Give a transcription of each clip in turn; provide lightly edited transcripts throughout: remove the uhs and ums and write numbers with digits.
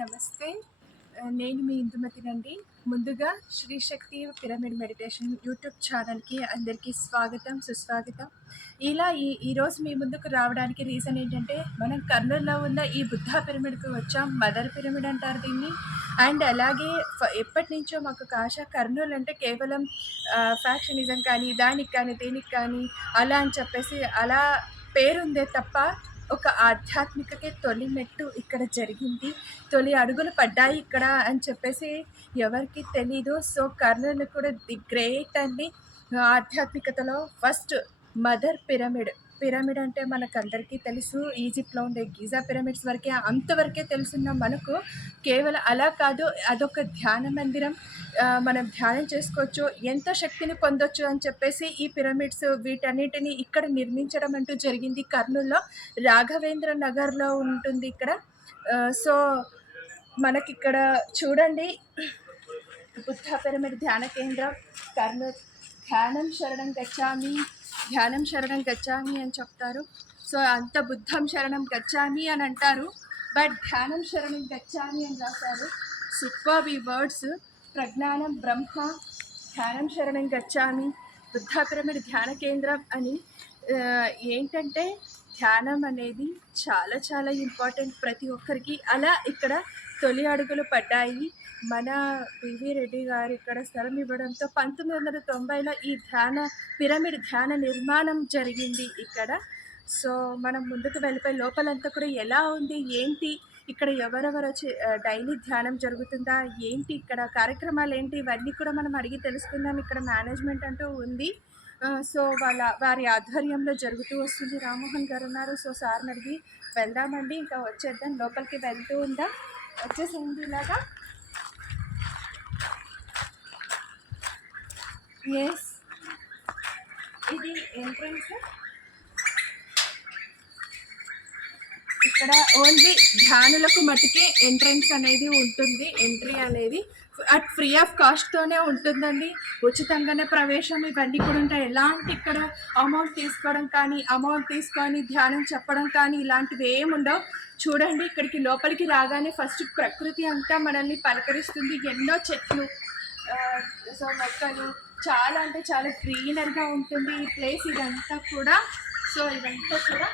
నమస్తే. నేను మీ ఇందుమతినండి. ముందుగా శ్రీ శక్తి పిరమిడ్ మెడిటేషన్ యూట్యూబ్ ఛానల్‌కి అందరికీ స్వాగతం, సుస్వాగతం. ఇలా ఈరోజు మీ ముందుకు రావడానికి రీజన్ ఏంటంటే, మనం కర్నూల్‌లో ఉన్న ఈ బుద్ధా పిరమిడ్‌కి వచ్చాం. మదర్ పిరమిడ్ అంటారు దీన్ని. అండ్ అలాగే ఎప్పటినుంచో మాకు ఒక ఆశ, కర్నూల్ అంటే కేవలం ఫ్యాక్షనిజం కానీ, దానికి కానీ, దీనికి కానీ అలా అని చెప్పేసి అలా పేరుందే తప్ప, ఒక ఆధ్యాత్మికకే తొలి మెట్టు ఇక్కడ జరిగింది. తొలి అడుగులు పడ్డాయి ఇక్కడ అని చెప్పేసి ఎవరికీ తెలీదు. సో, కర్నూల్ కూడా ది గ్రేట్ అండి. ఆధ్యాత్మికతలో ఫస్ట్ మదర్ పిరమిడ్. పిరమిడ్ అంటే మనకందరికీ తెలుసు. ఈజిప్ట్‌లో ఉండే గిజా పిరమిడ్స్ వరకే, అంతవరకే తెలుసున్న మనకు కేవలం అలా కాదు, అదొక ధ్యాన మందిరం. మనం ధ్యానం చేసుకోవచ్చు, ఎంతో శక్తిని పొందొచ్చు అని చెప్పేసి ఈ పిరమిడ్స్ వీటన్నిటిని ఇక్కడ నిర్మించడం అంటూ జరిగింది. కర్నూల్‌లో రాఘవేంద్ర నగర్‌లో ఉంటుంది ఇక్కడ. సో, మనకిక్కడ చూడండి, బుద్ధ పిరమిడ్ ధ్యాన కేంద్రం కర్నూల్. ధ్యానం శరణం గచ్చామి, ధ్యానం శరణం గచ్చామి అని చెప్తారు. సో, అంత బుద్ధం శరణం గచ్చామి అని అంటారు, బట్ ధ్యానం శరణం గచ్చామి అని రాశారు. సూపర్బ్ ఈ వర్డ్స్. ప్రజ్ఞానం బ్రహ్మ, ధ్యానం శరణం గచ్చామి, బుద్ధ పిరమిడ్ ధ్యాన కేంద్రం అని. ఏంటంటే ధ్యానం అనేది చాలా చాలా ఇంపార్టెంట్ ప్రతి ఒక్కరికి. అలా ఇక్కడ తొలి అడుగులు పడ్డాయి. మన బివి రెడ్డి గారు ఇక్కడ స్థలం ఇవ్వడంతో 1990లో ఈ పిరమిడ్ ధ్యాన నిర్మాణం జరిగింది ఇక్కడ. సో, మనం ముందుకు వెళ్ళిపోయి లోపలంతా కూడా ఎలా ఉంది, ఏంటి, ఇక్కడ ఎవరెవరు వచ్చి డైలీ ధ్యానం జరుగుతుందా, ఏంటి, ఇక్కడ కార్యక్రమాలు ఏంటి, ఇవన్నీ కూడా మనం అడిగి తెలుసుకుందాం. ఇక్కడ మేనేజ్మెంట్ అంటూ ఉంది. సో, వారి ఆధ్వర్యంలో జరుగుతూ వస్తుంది. రామ్మోహన్ గారు ఉన్నారు. సో, సార్ని అడిగి వెళ్దామండి. ఇంకా వచ్చేద్దాం, లోపలికి వెళ్తూ ఉందా. వచ్చేసింది ఇలాగా. ఎస్, ఇది ఎంట్రన్స్. ఇక్కడ ఓన్లీ ధ్యానులకు మటుకే ఎంట్రన్స్ అనేది ఉంటుంది. ఎంట్రీ అనేది అట్ ఫ్రీ ఆఫ్ కాస్ట్తోనే ఉంటుందండి. ఉచితంగానే ప్రవేశం ఇవన్నీ కూడా ఉంటాయి. ఎలాంటి ఇక్కడ అమౌంట్ తీసుకోవడం కానీ, అమౌంట్ తీసుకొని ధ్యానం చెప్పడం కానీ ఇలాంటివి ఏముండవు. చూడండి, ఇక్కడికి లోపలికి రాగానే ఫస్ట్ ప్రకృతి అంతా మనల్ని పలకరిస్తుంది. ఎన్నో చెట్లు, సో మొక్కలు, చాలా అంటే చాలా గ్రీనర్గా ఉంటుంది ఈ ప్లేస్ ఇదంతా కూడా. సో, ఇదంతా కూడా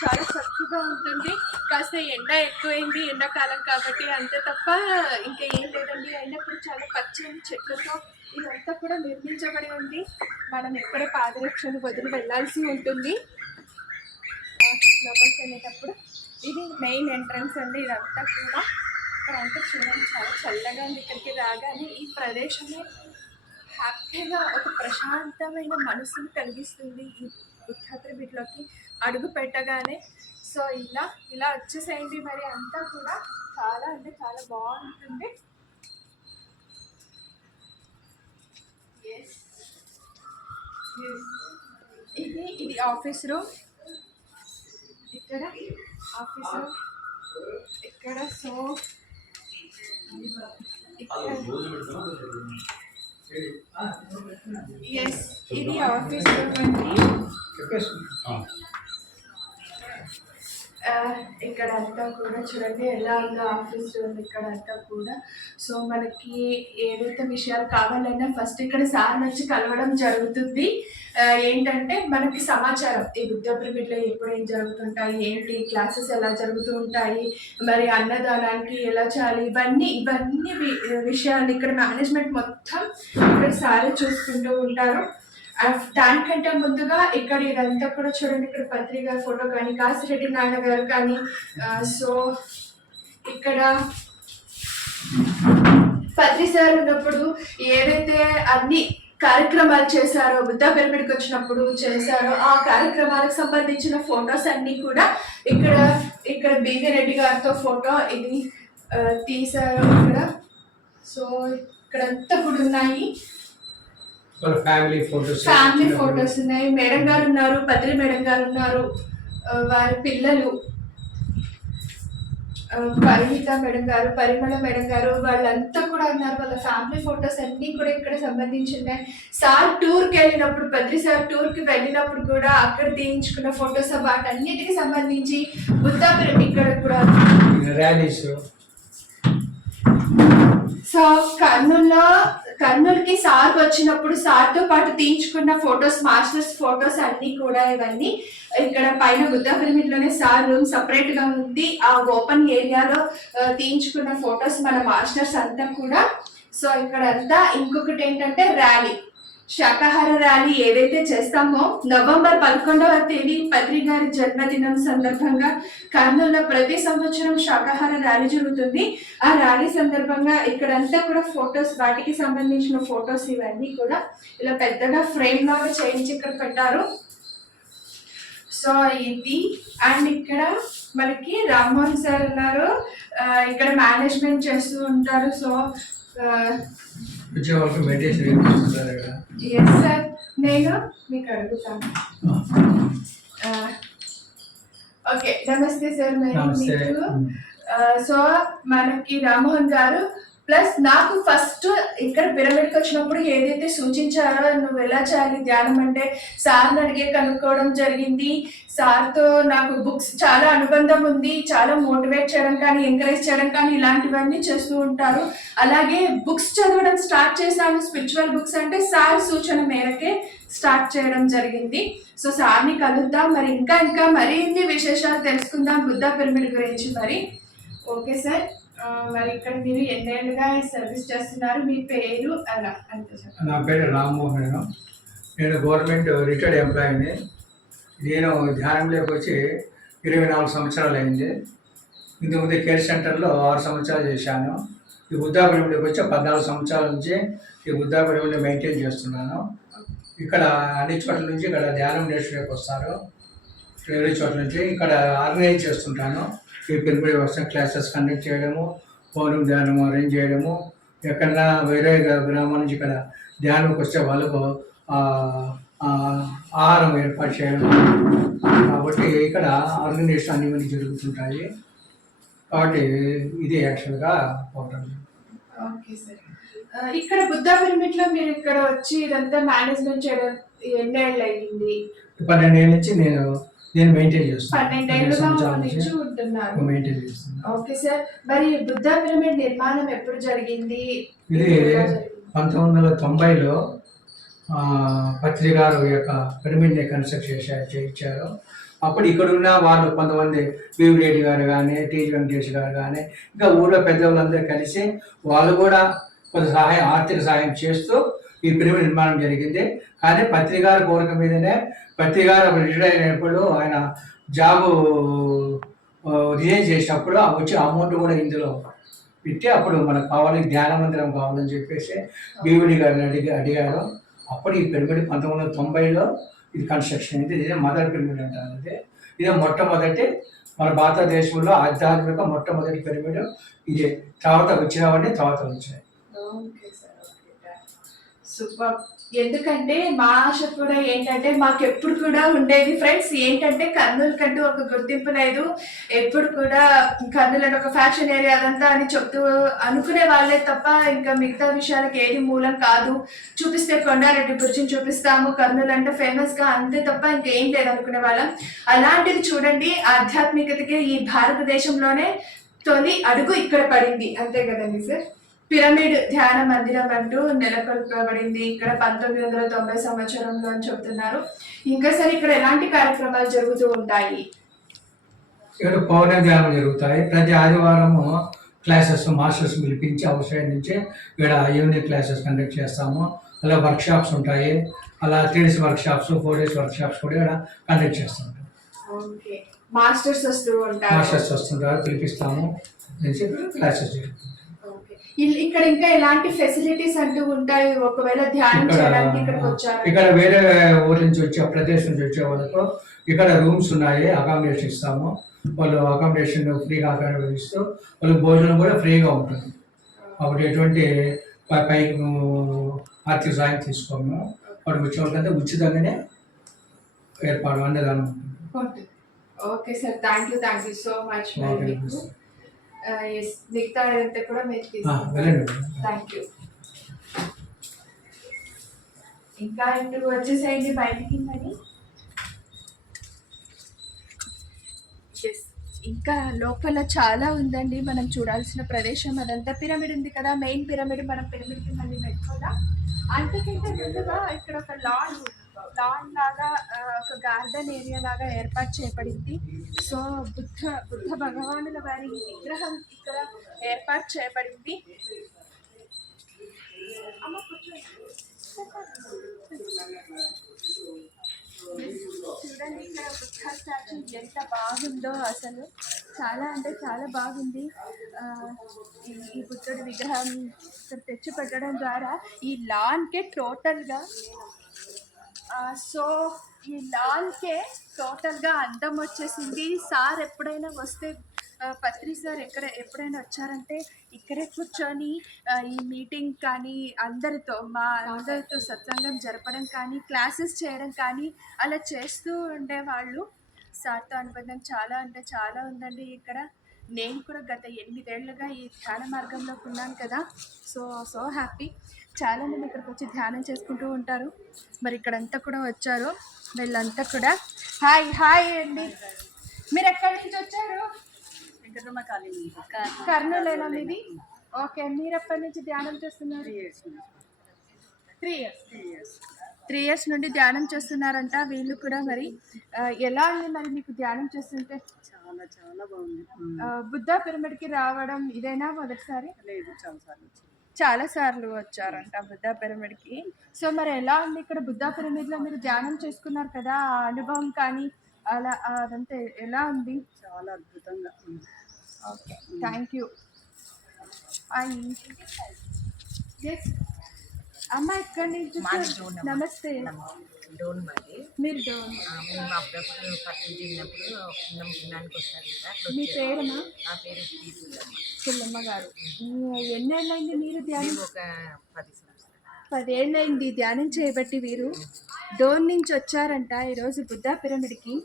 చాలా చక్కగా ఉంటుంది. కాస్త ఎండ ఎక్కువైంది, ఎండాకాలం కాబట్టి, అంతే తప్ప ఇంకా ఏం లేదండి. అయినప్పుడు చాలా పచ్చని చెట్లతో ఇదంతా కూడా నిర్మించబడి ఉంది. మనం ఎక్కడ పాదరక్షలు వదిలి వెళ్ళాల్సి ఉంటుంది. లోపలికి వెళ్ళేటప్పుడు ఇది మెయిన్ ఎంట్రన్స్ అండి. ఇదంతా కూడా ఇక్కడంతా చూడండి, చాలా చల్లగా ఉంది. ఇక్కడికి రాగానే ఈ ప్రదేశమే హ్యాపీగా ఒక ప్రశాంతమైన మనసును కలిగిస్తుంది ఈ బుద్ధ పిరమిడ్లోకి అడుగు పెట్టగానే. సో, ఇలా వచ్చేసేయండి. మరి అంతా కూడా చాలా అంటే చాలా బాగుంటుంది. ఇది ఆఫీస్ రూమ్. ఇక్కడ ఆఫీస్ రూమ్ ఇక్కడ. సో, ఎస్, ఇది ఆఫీస్ రూమ్ అండి. ఇక్కడంతా కూడా చూడండి ఎలా ఉందో ఆఫీస్ రూమ్ ఇక్కడంతా కూడా. సో, మనకి ఏదైతే విషయాలు కావాలన్నా ఫస్ట్ ఇక్కడ సార్ వచ్చి కలవడం జరుగుతుంది. ఏంటంటే మనకి సమాచారం, ఈ బుద్ధ పిరమిడ్లో ఎప్పుడు ఏం జరుగుతుంటాయి, ఏంటి క్లాసెస్ ఎలా జరుగుతూ ఉంటాయి, మరి అన్నదానానికి ఎలా చేయాలి, ఇవన్నీ విషయాలు ఇక్కడ మేనేజ్మెంట్ మొత్తం ఇక్కడ సారే చూసుకుంటూ ఉంటారు. దానికంటే ముందుగా ఇక్కడ ఇదంతా కూడా చూడండి, ఇక్కడ పత్రి గారి ఫోటో కానీ, కాసిరెడ్డి నాన్న గారు కానీ. సో, ఇక్కడ పత్రి సార్ ఉన్నప్పుడు ఏవైతే అన్ని కార్యక్రమాలు చేశారో, బుద్ధ పిరమిడ్కి వచ్చినప్పుడు చేశారో, ఆ కార్యక్రమాలకు సంబంధించిన ఫొటోస్ అన్నీ కూడా ఇక్కడ బివి రెడ్డి గారితో ఫోటో ఇది తీశారు ఇక్కడ. సో, ఇక్కడంతా కూడా ఉన్నాయి ఫ్యామిలీ ఫోటోస్ ఉన్నాయి. మేడం గారు ఉన్నారు, పత్రి మేడం గారు ఉన్నారు, వారి పిల్లలు పరిమిత మేడం గారు, పరిమళ మేడం గారు, వాళ్ళంతా కూడా ఉన్నారు. వాళ్ళ ఫ్యామిలీ ఫొటోస్ అన్నీ కూడా ఇక్కడ సంబంధించి ఉన్నాయి. సార్ టూర్కి వెళ్ళినప్పుడు, పత్రి సార్ టూర్కి వెళ్ళినప్పుడు కూడా అక్కడ తీయించుకున్న ఫొటోస్ వాటన్నిటికి సంబంధించి బుద్ధ పిరమిడ్ ఇక్కడ కూడా సో కర్నూలుకి సార్ వచ్చినప్పుడు సార్తో పాటు తీయించుకున్న ఫొటోస్, మాస్టర్స్ ఫొటోస్ అన్ని కూడా ఇవన్నీ ఇక్కడ పైన బుద్ధ పిరమిడ్ లోనే సార్ రూమ్ సపరేట్ గా ఉంది. ఆ ఓపెన్ ఏరియాలో తీయించుకున్న ఫొటోస్ మన మాస్టర్స్ అంతా కూడా. సో ఇక్కడ అంతా ఇంకొకటి ఏంటంటే ర్యాలీ, శాకాహార ర్యాలీ ఏదైతే చేస్తామో నవంబర్ 11వ తేదీ పత్రి గారి జన్మదినం సందర్భంగా కర్నూలులో ప్రతి సంవత్సరం శాకాహార ర్యాలీ జరుగుతుంది. ఆ ర్యాలీ సందర్భంగా ఇక్కడంతా కూడా ఫొటోస్, వాటికి సంబంధించిన ఫొటోస్ ఇవన్నీ కూడా ఇలా పెద్దగా ఫ్రేమ్ లాగా చేయించి ఇక్కడ పెట్టారు. సో ఇది అండ్ ఇక్కడ మనకి రామ్మోహన్ సార్ ఉన్నారు, ఇక్కడ మేనేజ్మెంట్ చేస్తూ ఉంటారు. సో ఎస్ సార్, నేను మీకు అడుగుతాను. ఓకే, నమస్తే సార్. మీకు సో మనకి రామ్మోహన్ గారు ప్లస్ నాకు ఫస్ట్ ఇక్కడ పిరమిడ్కి వచ్చినప్పుడు ఏదైతే సూచించారో నువ్వు ఎలా చేయాలి ధ్యానం అంటే సార్ని అడిగే కనుక్కోవడం జరిగింది. సార్తో నాకు బుక్స్ చాలా అనుబంధం ఉంది, చాలా మోటివేట్ చేయడం కానీ ఎంకరేజ్ చేయడం కానీ ఇలాంటివన్నీ చేస్తూ ఉంటారు. అలాగే బుక్స్ చదవడం స్టార్ట్ చేశాను, స్పిరిచువల్ బుక్స్ అంటే సార్ సూచన మేరకే స్టార్ట్ చేయడం జరిగింది. సో సార్ని కలుద్దాం, మరి ఇంకా మరిన్ని విశేషాలు తెలుసుకుందాం బుద్ధ పిరమిడ్ గురించి. మరి ఓకే సార్, మరి ఇక్కడ మీరు ఎన్నేళ్ళుగా సర్వీస్ చేస్తున్నారు, మీ పేరు అలా అంతే సార్? నా పేరు రామ్మోహన్, నేను గవర్నమెంట్ రిటైర్డ్ ఎంప్లాయీని. నేను ధ్యానంలోకి వచ్చి 24 సంవత్సరాలు అయింది. ఇంతకుముందు కేర్ సెంటర్లో 6 సంవత్సరాలు చేశాను. ఈ బుద్ధా పిరమిడ్కి వచ్చి 14 సంవత్సరాల నుంచి ఈ బుద్ధా పిరమిడ్ని మెయింటైన్ చేస్తున్నాను. ఇక్కడ అన్ని చోట్ల నుంచి ఇక్కడ ధ్యానం నేర్చుకోవడానికి వస్తారు. వేరే చోట్ల నుంచి ఇక్కడ ఆర్గనైజ్ చేస్తుంటాను. ఈ పిరమిడ్ వ్యవస్థ క్లాసెస్ కండక్ట్ చేయడము, పౌర్ణమి ధ్యానం అరేంజ్ చేయడము, ఎక్కడన్నా వేరే గ్రామాల నుంచి ఇక్కడ ధ్యానంకి వస్తే వాళ్ళకు ఆహారం ఏర్పాటు చేయడం. కాబట్టి ఇక్కడ ఆర్గనైజేషన్ అన్ని జరుగుతుంటాయి. కాబట్టి ఇది యాక్చువల్గా పోవడం. ఓకే సార్, ఇక్కడ బుద్ధా పిరమిడ్ లో మీరు ఇక్కడ వచ్చి ఇదంతా మేనేజ్మెంట్ చేయడం ఎన్నేళ్ళు అయ్యింది? 12 ఏళ్ళ నుంచి నేను మెయింటైన్ చేస్తాను. 12 నుంచి ఉంటున్నారు. మెయింటైన్ చేస్తాను. ఓకే సార్, మరి బుద్ధా పిరమిడ్ నిర్మాణం ఎప్పుడు జరిగింది? ఇది 1990లో పత్రి గారు యొక్క పిరమిడ్ని కన్స్ట్రక్ట్ చేయించారు. అప్పుడు ఇక్కడున్న వాళ్ళు కొంతమంది వీవిరెడ్డి గారు కానీ, టీజీ వెంకటేష్ గారు కానీ, ఇంకా ఊళ్ళో పెద్దవాళ్ళందరూ కలిసి వాళ్ళు కూడా కొంత ఆర్థిక సహాయం చేస్తూ ఈ పిరమిడ్ నిర్మాణం జరిగింది. కానీ పత్రి గారి కోరిక మీదనే పత్రి గారు రిటైర్ అయినప్పుడు ఆయన జాబు రిజైన్ చేసినప్పుడు వచ్చే అమౌంట్ కూడా ఇందులో పెట్టి అప్పుడు మనకు కావాలి ధ్యాన మందిరం కావాలని చెప్పేసి బీవిడి గారిని అడిగారు. అప్పుడు ఈ పిరమిడ్ 1990లో ఇది కన్స్ట్రక్షన్ అయింది. ఇదే మదర్ పిరమిడ్ అంటారు. ఇదే మొట్టమొదటి మన భారతదేశంలో ఆధ్యాత్మిక మొట్టమొదటి పిరమిడ్ ఇదే. తర్వాత వచ్చినవన్నీ తర్వాత వచ్చాయి. సూపర్. ఎందుకంటే మా ఆశ కూడా ఏంటంటే మాకు ఎప్పుడు కూడా ఉండేది ఫ్రెండ్స్ ఏంటంటే కర్నూలు కంటూ ఒక గుర్తింపు లేదు, ఎప్పుడు కూడా కర్నూలు అంటే ఒక ఫ్యాషన్ ఏరియా అదంతా అని చెప్తూ అనుకునే వాళ్ళే తప్ప ఇంకా మిగతా విషయాలకు ఏది మూలం కాదు. చూపిస్తే కొండారెడ్డి బ్రిడ్జిని చూపిస్తాము, కర్నూలు అంటే ఫేమస్ గా, అంతే తప్ప ఇంకేం లేదు అనుకునే వాళ్ళం. అలాంటిది చూడండి, ఆధ్యాత్మికతకి ఈ భారతదేశంలోనే తొలి అడుగు ఇక్కడ పడింది, అంతే కదండి సార్. పిరమిడ్ ధ్యాన మందిరం అంటూ నెలకొల్పబడింది ఇక్కడ 1990 సంవత్సరంలో అని చెప్తున్నారు. ఇంకా సరే ఇక్కడ ఎలాంటి కార్యక్రమాలు జరుగుతూ ఉంటాయి? ఇక్కడ పౌర్ణ ధ్యానం జరుగుతాయి. ప్రతి ఆదివారం క్లాసెస్ మాస్టర్స్ పిలిపించి అవసరం నుంచి ఇక్కడ ఈవినింగ్ క్లాసెస్ కండక్ట్ చేస్తాము. అలా వర్క్షాప్స్ ఉంటాయి. అలా 3 days వర్క్షాప్స్, 4 days వర్క్షాప్స్ కూడా ఇక్కడ కండక్ట్ చేస్తుంటాం. మాస్టర్స్ వస్తుంటారు, పిలిపిస్తాము, క్లాసెస్ జరుగుతుంది. ఇక్కడ ఇంకా ఎలాంటి ఫెసిలిటీస్ అంటూ ఉంటాయి ఒకవేళ ధ్యానం చేయడానికి ఇక్కడికి వచ్చారు? ఇక్కడ వేరే ఊరి నుంచి వచ్చే ప్రదేశం నుంచి వచ్చే వాళ్ళకు ఇక్కడ రూమ్స్ ఉన్నాయి, అకామిడేషన్ ఇస్తాము. వాళ్ళు అకామిడేషన్ ఫ్రీగా అకామిడేషన్ ఇస్తూ వాళ్ళు భోజనం కూడా ఫ్రీగా ఉంటుంది. కాబట్టి ఎటువంటి పై ఆర్థిక సాయం తీసుకోము. వాడు వచ్చే వాళ్ళకంటే ఉచితంగానే ఏర్పాటు అన్నదానం ఉంటుంది. Okay sir, thank you so much. మిగతా అంతా కూడా మీరు థ్యాంక్ యూ. ఇంకా ఇప్పుడు వచ్చేసేయండి బయటికి. మరి ఇంకా ఇంకా లోపల చాలా ఉందండి మనం చూడాల్సిన ప్రదేశం. అదంతా పిరమిడ్ ఉంది కదా, మెయిన్ పిరమిడ్. మనం పిరమిడ్కి మళ్ళీ వెళ్ళిపోదాం. అంతకంటే ముందుగా ఇక్కడ ఒక లాన్ లాగా ఒక గార్డెన్ ఏరియా లాగా ఏర్పాటు చేయబడింది. సో బుద్ధ భగవానుల వారి విగ్రహం ఇక్కడ ఏర్పాటు చేయబడింది. అమ్మ కూర్చోండి. చూడండి ఇక్కడ బుద్ధ స్టాచ్యూ ఎంత బాగుందో అసలు. చాలా అంటే చాలా బాగుంది. ఆ, ఈ బుద్ధుడి విగ్రహం ఇక్కడ తెచ్చి పెట్టడం ద్వారా ఈ లాన్కే టోటల్గా సో ఈ లాన్కే టోటల్గా అందం వచ్చేసింది. సార్ ఎప్పుడైనా వస్తే పత్రి సార్ ఎప్పుడైనా వచ్చారంటే ఇక్కడే కూర్చొని ఈ మీటింగ్ కానీ మా అందరితో సత్సంగం జరపడం కానీ క్లాసెస్ చేయడం కానీ అలా చేస్తూ ఉండేవాళ్ళు. సార్తో అనుబంధం చాలా అంటే చాలా ఉందండి ఇక్కడ. నేను కూడా గత 8 ఏళ్ళుగా ఈ ధ్యాన మార్గంలో ఉన్నాను కదా. So happy. చాలామంది ఇక్కడికి వచ్చి ధ్యానం చేసుకుంటూ ఉంటారు. మరి ఇక్కడంతా కూడా వచ్చారు వీళ్ళంతా కూడా. హాయ్ అండి. మీరు ఎక్కడి నుంచి వచ్చారు? కర్నూలేనా మీది? ఓకే. మీరు ఎప్పటి నుంచి ధ్యానం చేస్తున్నారు? 3 ఇయర్స్ నుండి ధ్యానం చేస్తున్నారంట వీళ్ళు కూడా. మరి ఎలా ఉంది మరి మీకు ధ్యానం చేస్తుంటే? చాలా చాలా బాగుంది. బుద్ధ పిరమిడ్కి రావడం ఇదేనా మొదటిసారి? లేదు, చాలా సార్లు వచ్చారంట బుద్ధ పిరమిడ్కి. సో మరి ఎలా ఉంది ఇక్కడ బుద్ధ పిరమిడ్లో మీరు ధ్యానం చేసుకున్నారు కదా, ఆ అనుభవం కానీ అలా అదంతా ఎలా ఉంది? చాలా అద్భుతంగా ఉంది. Okay, thank you. అమ్మ ఎక్కడి నుంచి? నమస్తే. డోన్ మాది. మీరు డోన్? మేము అప్పుడప్పుడు పక్కన చిన్నప్పుడు పుణ్యానికి వస్తారు కదా. మీ పేరునా? నా పేరు పుల్లమ్మ గారు. ఎన్నేళ్ళైంది మీరు ధ్యానం? ఒక 10 సంవత్సరాలు. 10 ఏళ్ళైంది ధ్యానం చేయబట్టి. వీరు డోన్ నుంచి వచ్చారంట ఈరోజు బుద్ధ పిరమిడ్కి.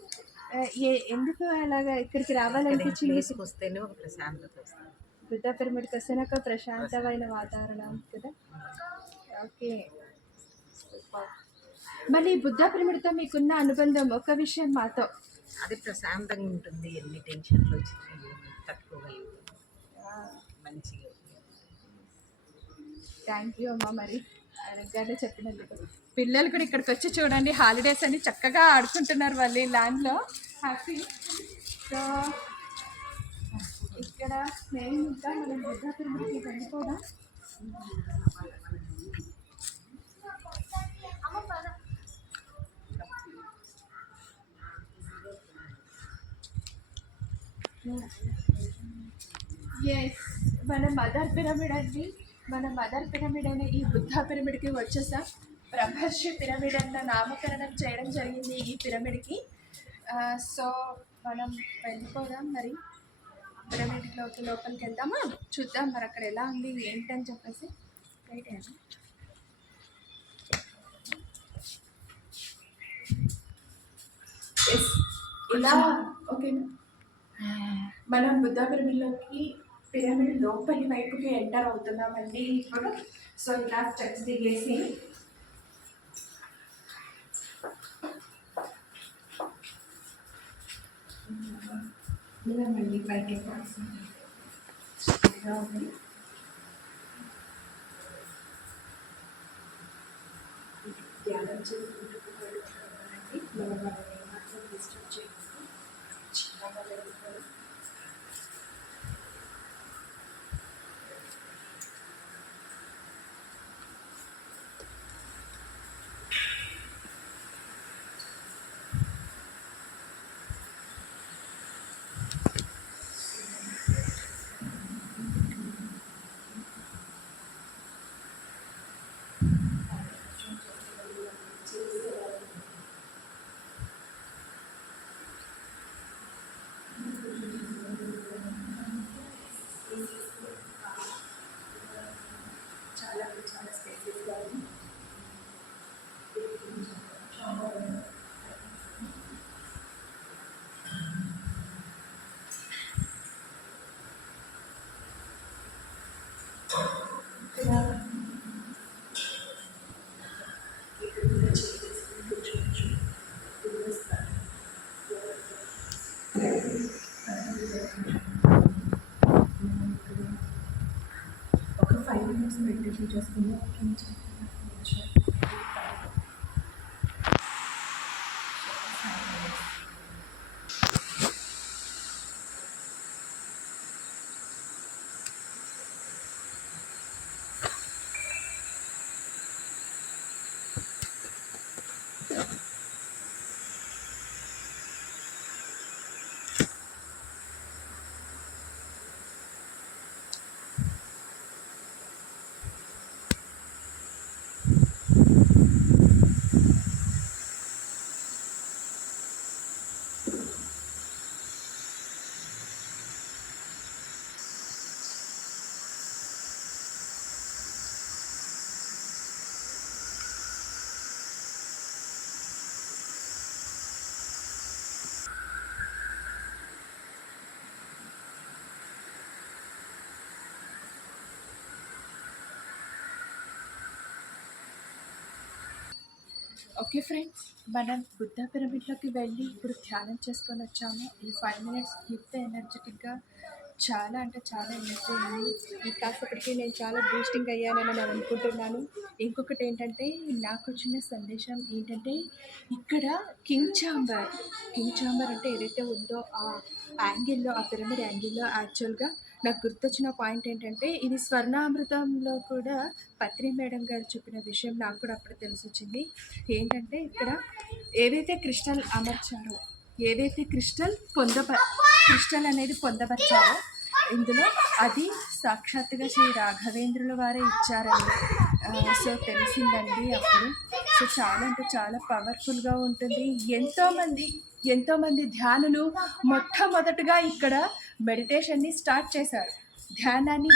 ఎందుకు అలాగా ఇక్కడికి రావాలనిపించింది? వస్తేనే ఒక ప్రశాంతత వస్తుంది. బుద్ధ పిరమిడ్కి వస్తేనే ఒక ప్రశాంతమైన వాతావరణం కదా. ఓకే. మళ్ళీ బుద్ధ పిరమిడ్తో మీకున్న అనుబంధం ఒక విషయం మాతో. అది ప్రశాంతంగా ఉంటుంది. ఎన్ని టెన్షన్లు వచ్చినా తట్టుకోగలుగుతుంది మంచిగా. థ్యాంక్ యూ అమ్మ. మరి అనగానే చెప్పినందుకు. పిల్లలు కూడా ఇక్కడికి వచ్చి చూడండి, హాలిడేస్ అని చక్కగా ఆడుకుంటున్నారు వాళ్ళు ఈ ల్యాండ్లో. హ్యాపీ. సో ఇక్కడ మేము ఇంకా మనం బుద్ధ పిరమిడ్కి వెళ్ళిపోదాం. ఎస్, మన మదర్ పిరమిడ్ అండి. మన మదర్ పిరమిడ్ అనే ఈ బుద్ధ పిరమిడ్కి వచ్చేసాం. బ్రహ్మర్షి పిరమిడ్ అన్న నామకరణం చేయడం జరిగింది ఈ పిరమిడ్కి. సో మనం వెళ్ళిపోదాం. మరి పిరమిడ్ లోపలికి వెళ్దామా? చూద్దాం మరి అక్కడ ఎలా ఉంది ఏంటని చెప్పేసి. రైట్ అండి. ఎస్, ఇలా ఓకేనా? మనం బుద్ధ పిరమిడ్ లోపలి వైపుకి ఎంటర్ అవుతున్నామండి ఇప్పుడు. సో ఇలా స్టెప్స్ దిగేసి ఇలా మళ్ళీ పైకి ఎక్కాల్సింది. ధ్యానం చేసుకుంటూ మనం డిస్టర్బ్ చేసి చిన్నగా వెళ్ళిపోయి దర్శనం చేసుకుందాం. ఓకే ఫ్రెండ్స్, మనం బుద్ధ పిరమిడ్లోకి వెళ్ళి ఇప్పుడు ధ్యానం చేసుకొని వచ్చాము. ఈ 5 minutes ఇంత ఎనర్జెటిక్గా చాలా అంటే చాలా ఎనర్జీ ఉంది. ఈ కాసేపటికి నేను చాలా బూస్టింగ్ అయ్యానని నేను అనుకుంటున్నాను. ఇంకొకటి ఏంటంటే నాకు వచ్చిన సందేశం ఏంటంటే ఇక్కడ కింగ్ ఛాంబర్ అంటే ఏదైతే ఉందో ఆ యాంగిల్లో, ఆ పిరమిడ్ యాంగిల్లో యాక్చువల్గా నాకు గుర్తొచ్చిన పాయింట్ ఏంటంటే ఇది స్వర్ణామృతంలో కూడా పత్రి మేడం గారు చెప్పిన విషయం నాకు కూడా అప్పుడు తెలిసి వచ్చింది. ఏంటంటే ఇక్కడ ఏదైతే క్రిస్టల్ అమర్చారో, ఏదైతే క్రిస్టల్ అనేది పొందపరిచారో ఇందులో అది సాక్షాత్తుగా శ్రీ రాఘవేంద్రుల వారే ఇచ్చారండి. సో తెలిసిందండి అప్పుడు. సో చాలా అంటే చాలా పవర్ఫుల్గా ఉంటుంది. ఎంతోమంది ధ్యానులు మొట్టమొదటగా ఇక్కడ మెడిటేషన్ని స్టార్ట్ చేశారు.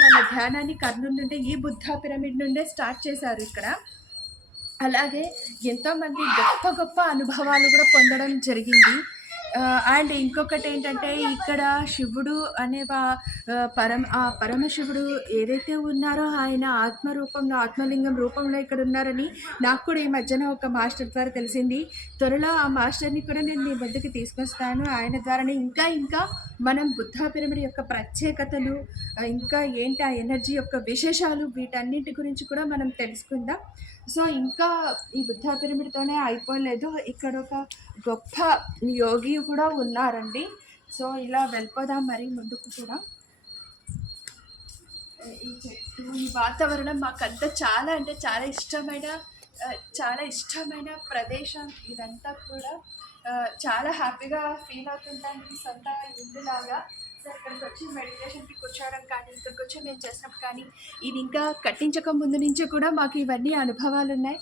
వాళ్ళ ధ్యానాన్ని కర్నూలు నుండే, ఈ బుద్ధ పిరమిడ్ నుండే స్టార్ట్ చేశారు ఇక్కడ. అలాగే ఎంతోమంది గొప్ప అనుభవాలు కూడా పొందడం జరిగింది. అండ్ ఇంకొకటి ఏంటంటే ఇక్కడ శివుడు అనే పరమశివుడు ఏదైతే ఉన్నారో ఆయన ఆత్మలింగం రూపంలో ఇక్కడ ఉన్నారని నాకు కూడా ఈ మధ్యన ఒక మాస్టర్ ద్వారా తెలిసింది. త్వరలో ఆ మాస్టర్ని కూడా నేను మీ వద్దకు తీసుకొస్తాను. ఆయన ద్వారానే ఇంకా మనం బుద్ధ పిరమిడ్ యొక్క ప్రత్యేకతలు, ఇంకా ఏంటి ఆ ఎనర్జీ యొక్క విశేషాలు, వీటన్నింటి గురించి కూడా మనం తెలుసుకుందాం. సో ఇంకా ఈ బుద్ధ పిరమిడ్తోనే అయిపోలేదు. ఇక్కడ ఒక గొప్ప యోగి కూడా ఉన్నారండి. సో ఇలా వెళ్ళిపోదాం మరి ముందుకు కూడా. ఈ చెట్టు, ఈ వాతావరణం మాకంతా చాలా అంటే చాలా ఇష్టమైన ప్రదేశం ఇదంతా కూడా. చాలా హ్యాపీగా ఫీల్ అవుతుంటాను. ఈ సొంత ఇల్లులాగా. సో ఇక్కడికి వచ్చి మెడిటేషన్కి కూర్చోవడం కానీ, ఇక్కడికి వచ్చి మేము చేసినప్పుడు కానీ, ఇది ఇంకా కట్టించక ముందు నుంచి కూడా మాకు ఇవన్నీ అనుభవాలు ఉన్నాయి.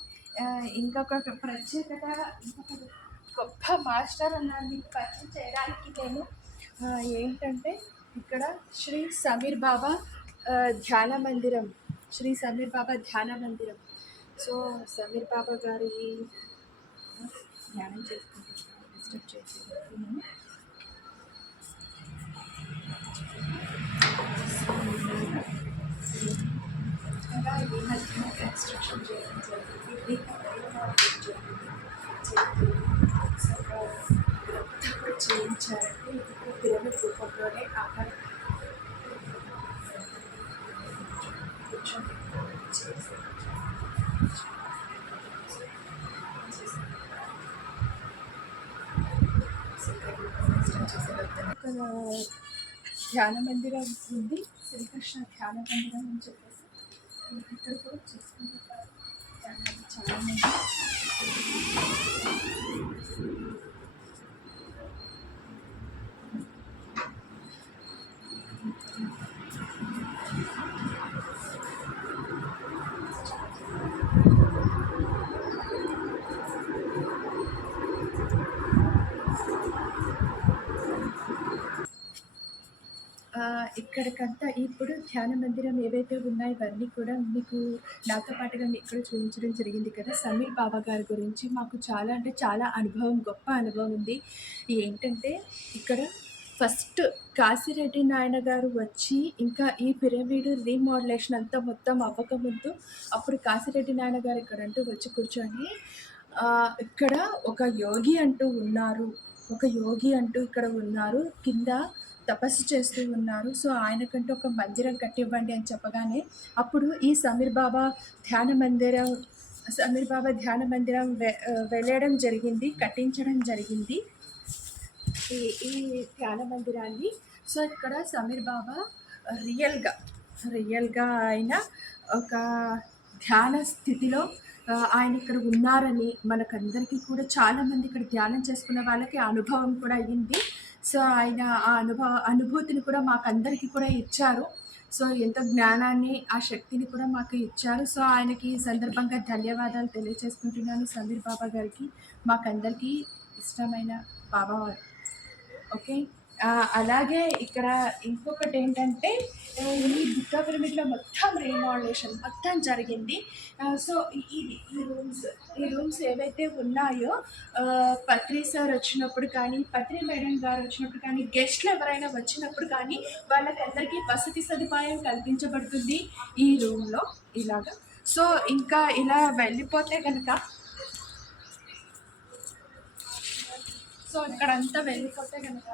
ఇంకొక ప్రత్యేకత, ఇంకొక గొప్ప మాస్టర్ అన్నాను మీకు పరిచయం చేయడానికి నేను. ఏంటంటే ఇక్కడ శ్రీ సమీర్ బాబా ధ్యాన మందిరం. సో సమీర్ బాబా గారి ధ్యానం చేసుకుంటున్నాను. డిస్టర్బ్ చేసి కన్స్ట్రక్షన్ చేయడం జరిగింది. చేయించారంటే ఇప్పుడు పిరమిడ్ రూపంలోనే ఆకారం ధ్యాన మందిరం ఉంది, శ్రీకృష్ణ ధ్యాన మందిరం అని చెప్పేసి ఇక్కడ కూడా చేసుకుంటారు చాలా మంది. ఇక్కడికంతా ఇప్పుడు ధ్యాన మందిరం ఏవైతే ఉన్నాయో ఇవన్నీ కూడా మీకు నాతో పాటుగా ఇక్కడ చూపించడం జరిగింది కదా. సమీర్ బాబా గారి గురించి మాకు చాలా అంటే చాలా గొప్ప అనుభవం ఉంది. ఏంటంటే ఇక్కడ ఫస్ట్ కాశీరెడ్డి నాయన గారు వచ్చి ఇంకా ఈ పిరమిడ్ రీమోడలేషన్ అంతా మొత్తం అవ్వకముందు అప్పుడు కాశీరెడ్డి నాయన గారు ఇక్కడంటూ వచ్చి కూర్చొని ఇక్కడ ఒక యోగి అంటూ ఇక్కడ ఉన్నారు. కింద తపస్సు చేస్తూ ఉన్నారు. సో ఆయనకంటూ ఒక మందిరం కట్టివ్వండి అని చెప్పగానే అప్పుడు ఈ సమీర్ బాబా ధ్యాన మందిరం వెళ్ళడం జరిగింది, కట్టించడం జరిగింది ఈ ఈ ధ్యాన మందిరాన్ని. సో ఇక్కడ సమీర్ బాబా రియల్గా ఆయన ఒక ధ్యాన స్థితిలో ఆయన ఇక్కడ ఉన్నారని మనకందరికీ కూడా చాలామంది ఇక్కడ ధ్యానం చేసుకున్న వాళ్ళకి అనుభవం కూడా అయ్యింది. సో ఆయన ఆ అనుభూతిని కూడా మాకందరికీ కూడా ఇచ్చారు. సో ఎంతో జ్ఞానాన్ని, ఆ శక్తిని కూడా మాకు ఇచ్చారు. సో ఆయనకి ఈ సందర్భంగా ధన్యవాదాలు తెలియజేసుకుంటున్నాను సమీర్ బాబా గారికి, మాకందరికీ ఇష్టమైన బాబా వారు. ఓకే. అలాగే ఇక్కడ ఇంకొకటి ఏంటంటే ఈ బుద్ధ పిరమిడ్లో మొత్తం రీమోడలేషన్ మొత్తం జరిగింది. సో ఈ రూమ్స్ ఏవైతే ఉన్నాయో పత్రి సార్ వచ్చినప్పుడు కానీ, పత్రి మేడం గారు వచ్చినప్పుడు కానీ, గెస్ట్లు ఎవరైనా వచ్చినప్పుడు కానీ వాళ్ళకందరికీ వసతి సదుపాయం కల్పించబడుతుంది ఈ రూమ్లో ఇలాగా. సో ఇంకా ఇలా వెళ్ళిపోతే కనుక ఇక్కడంతా వెళ్ళిపోతే కనుక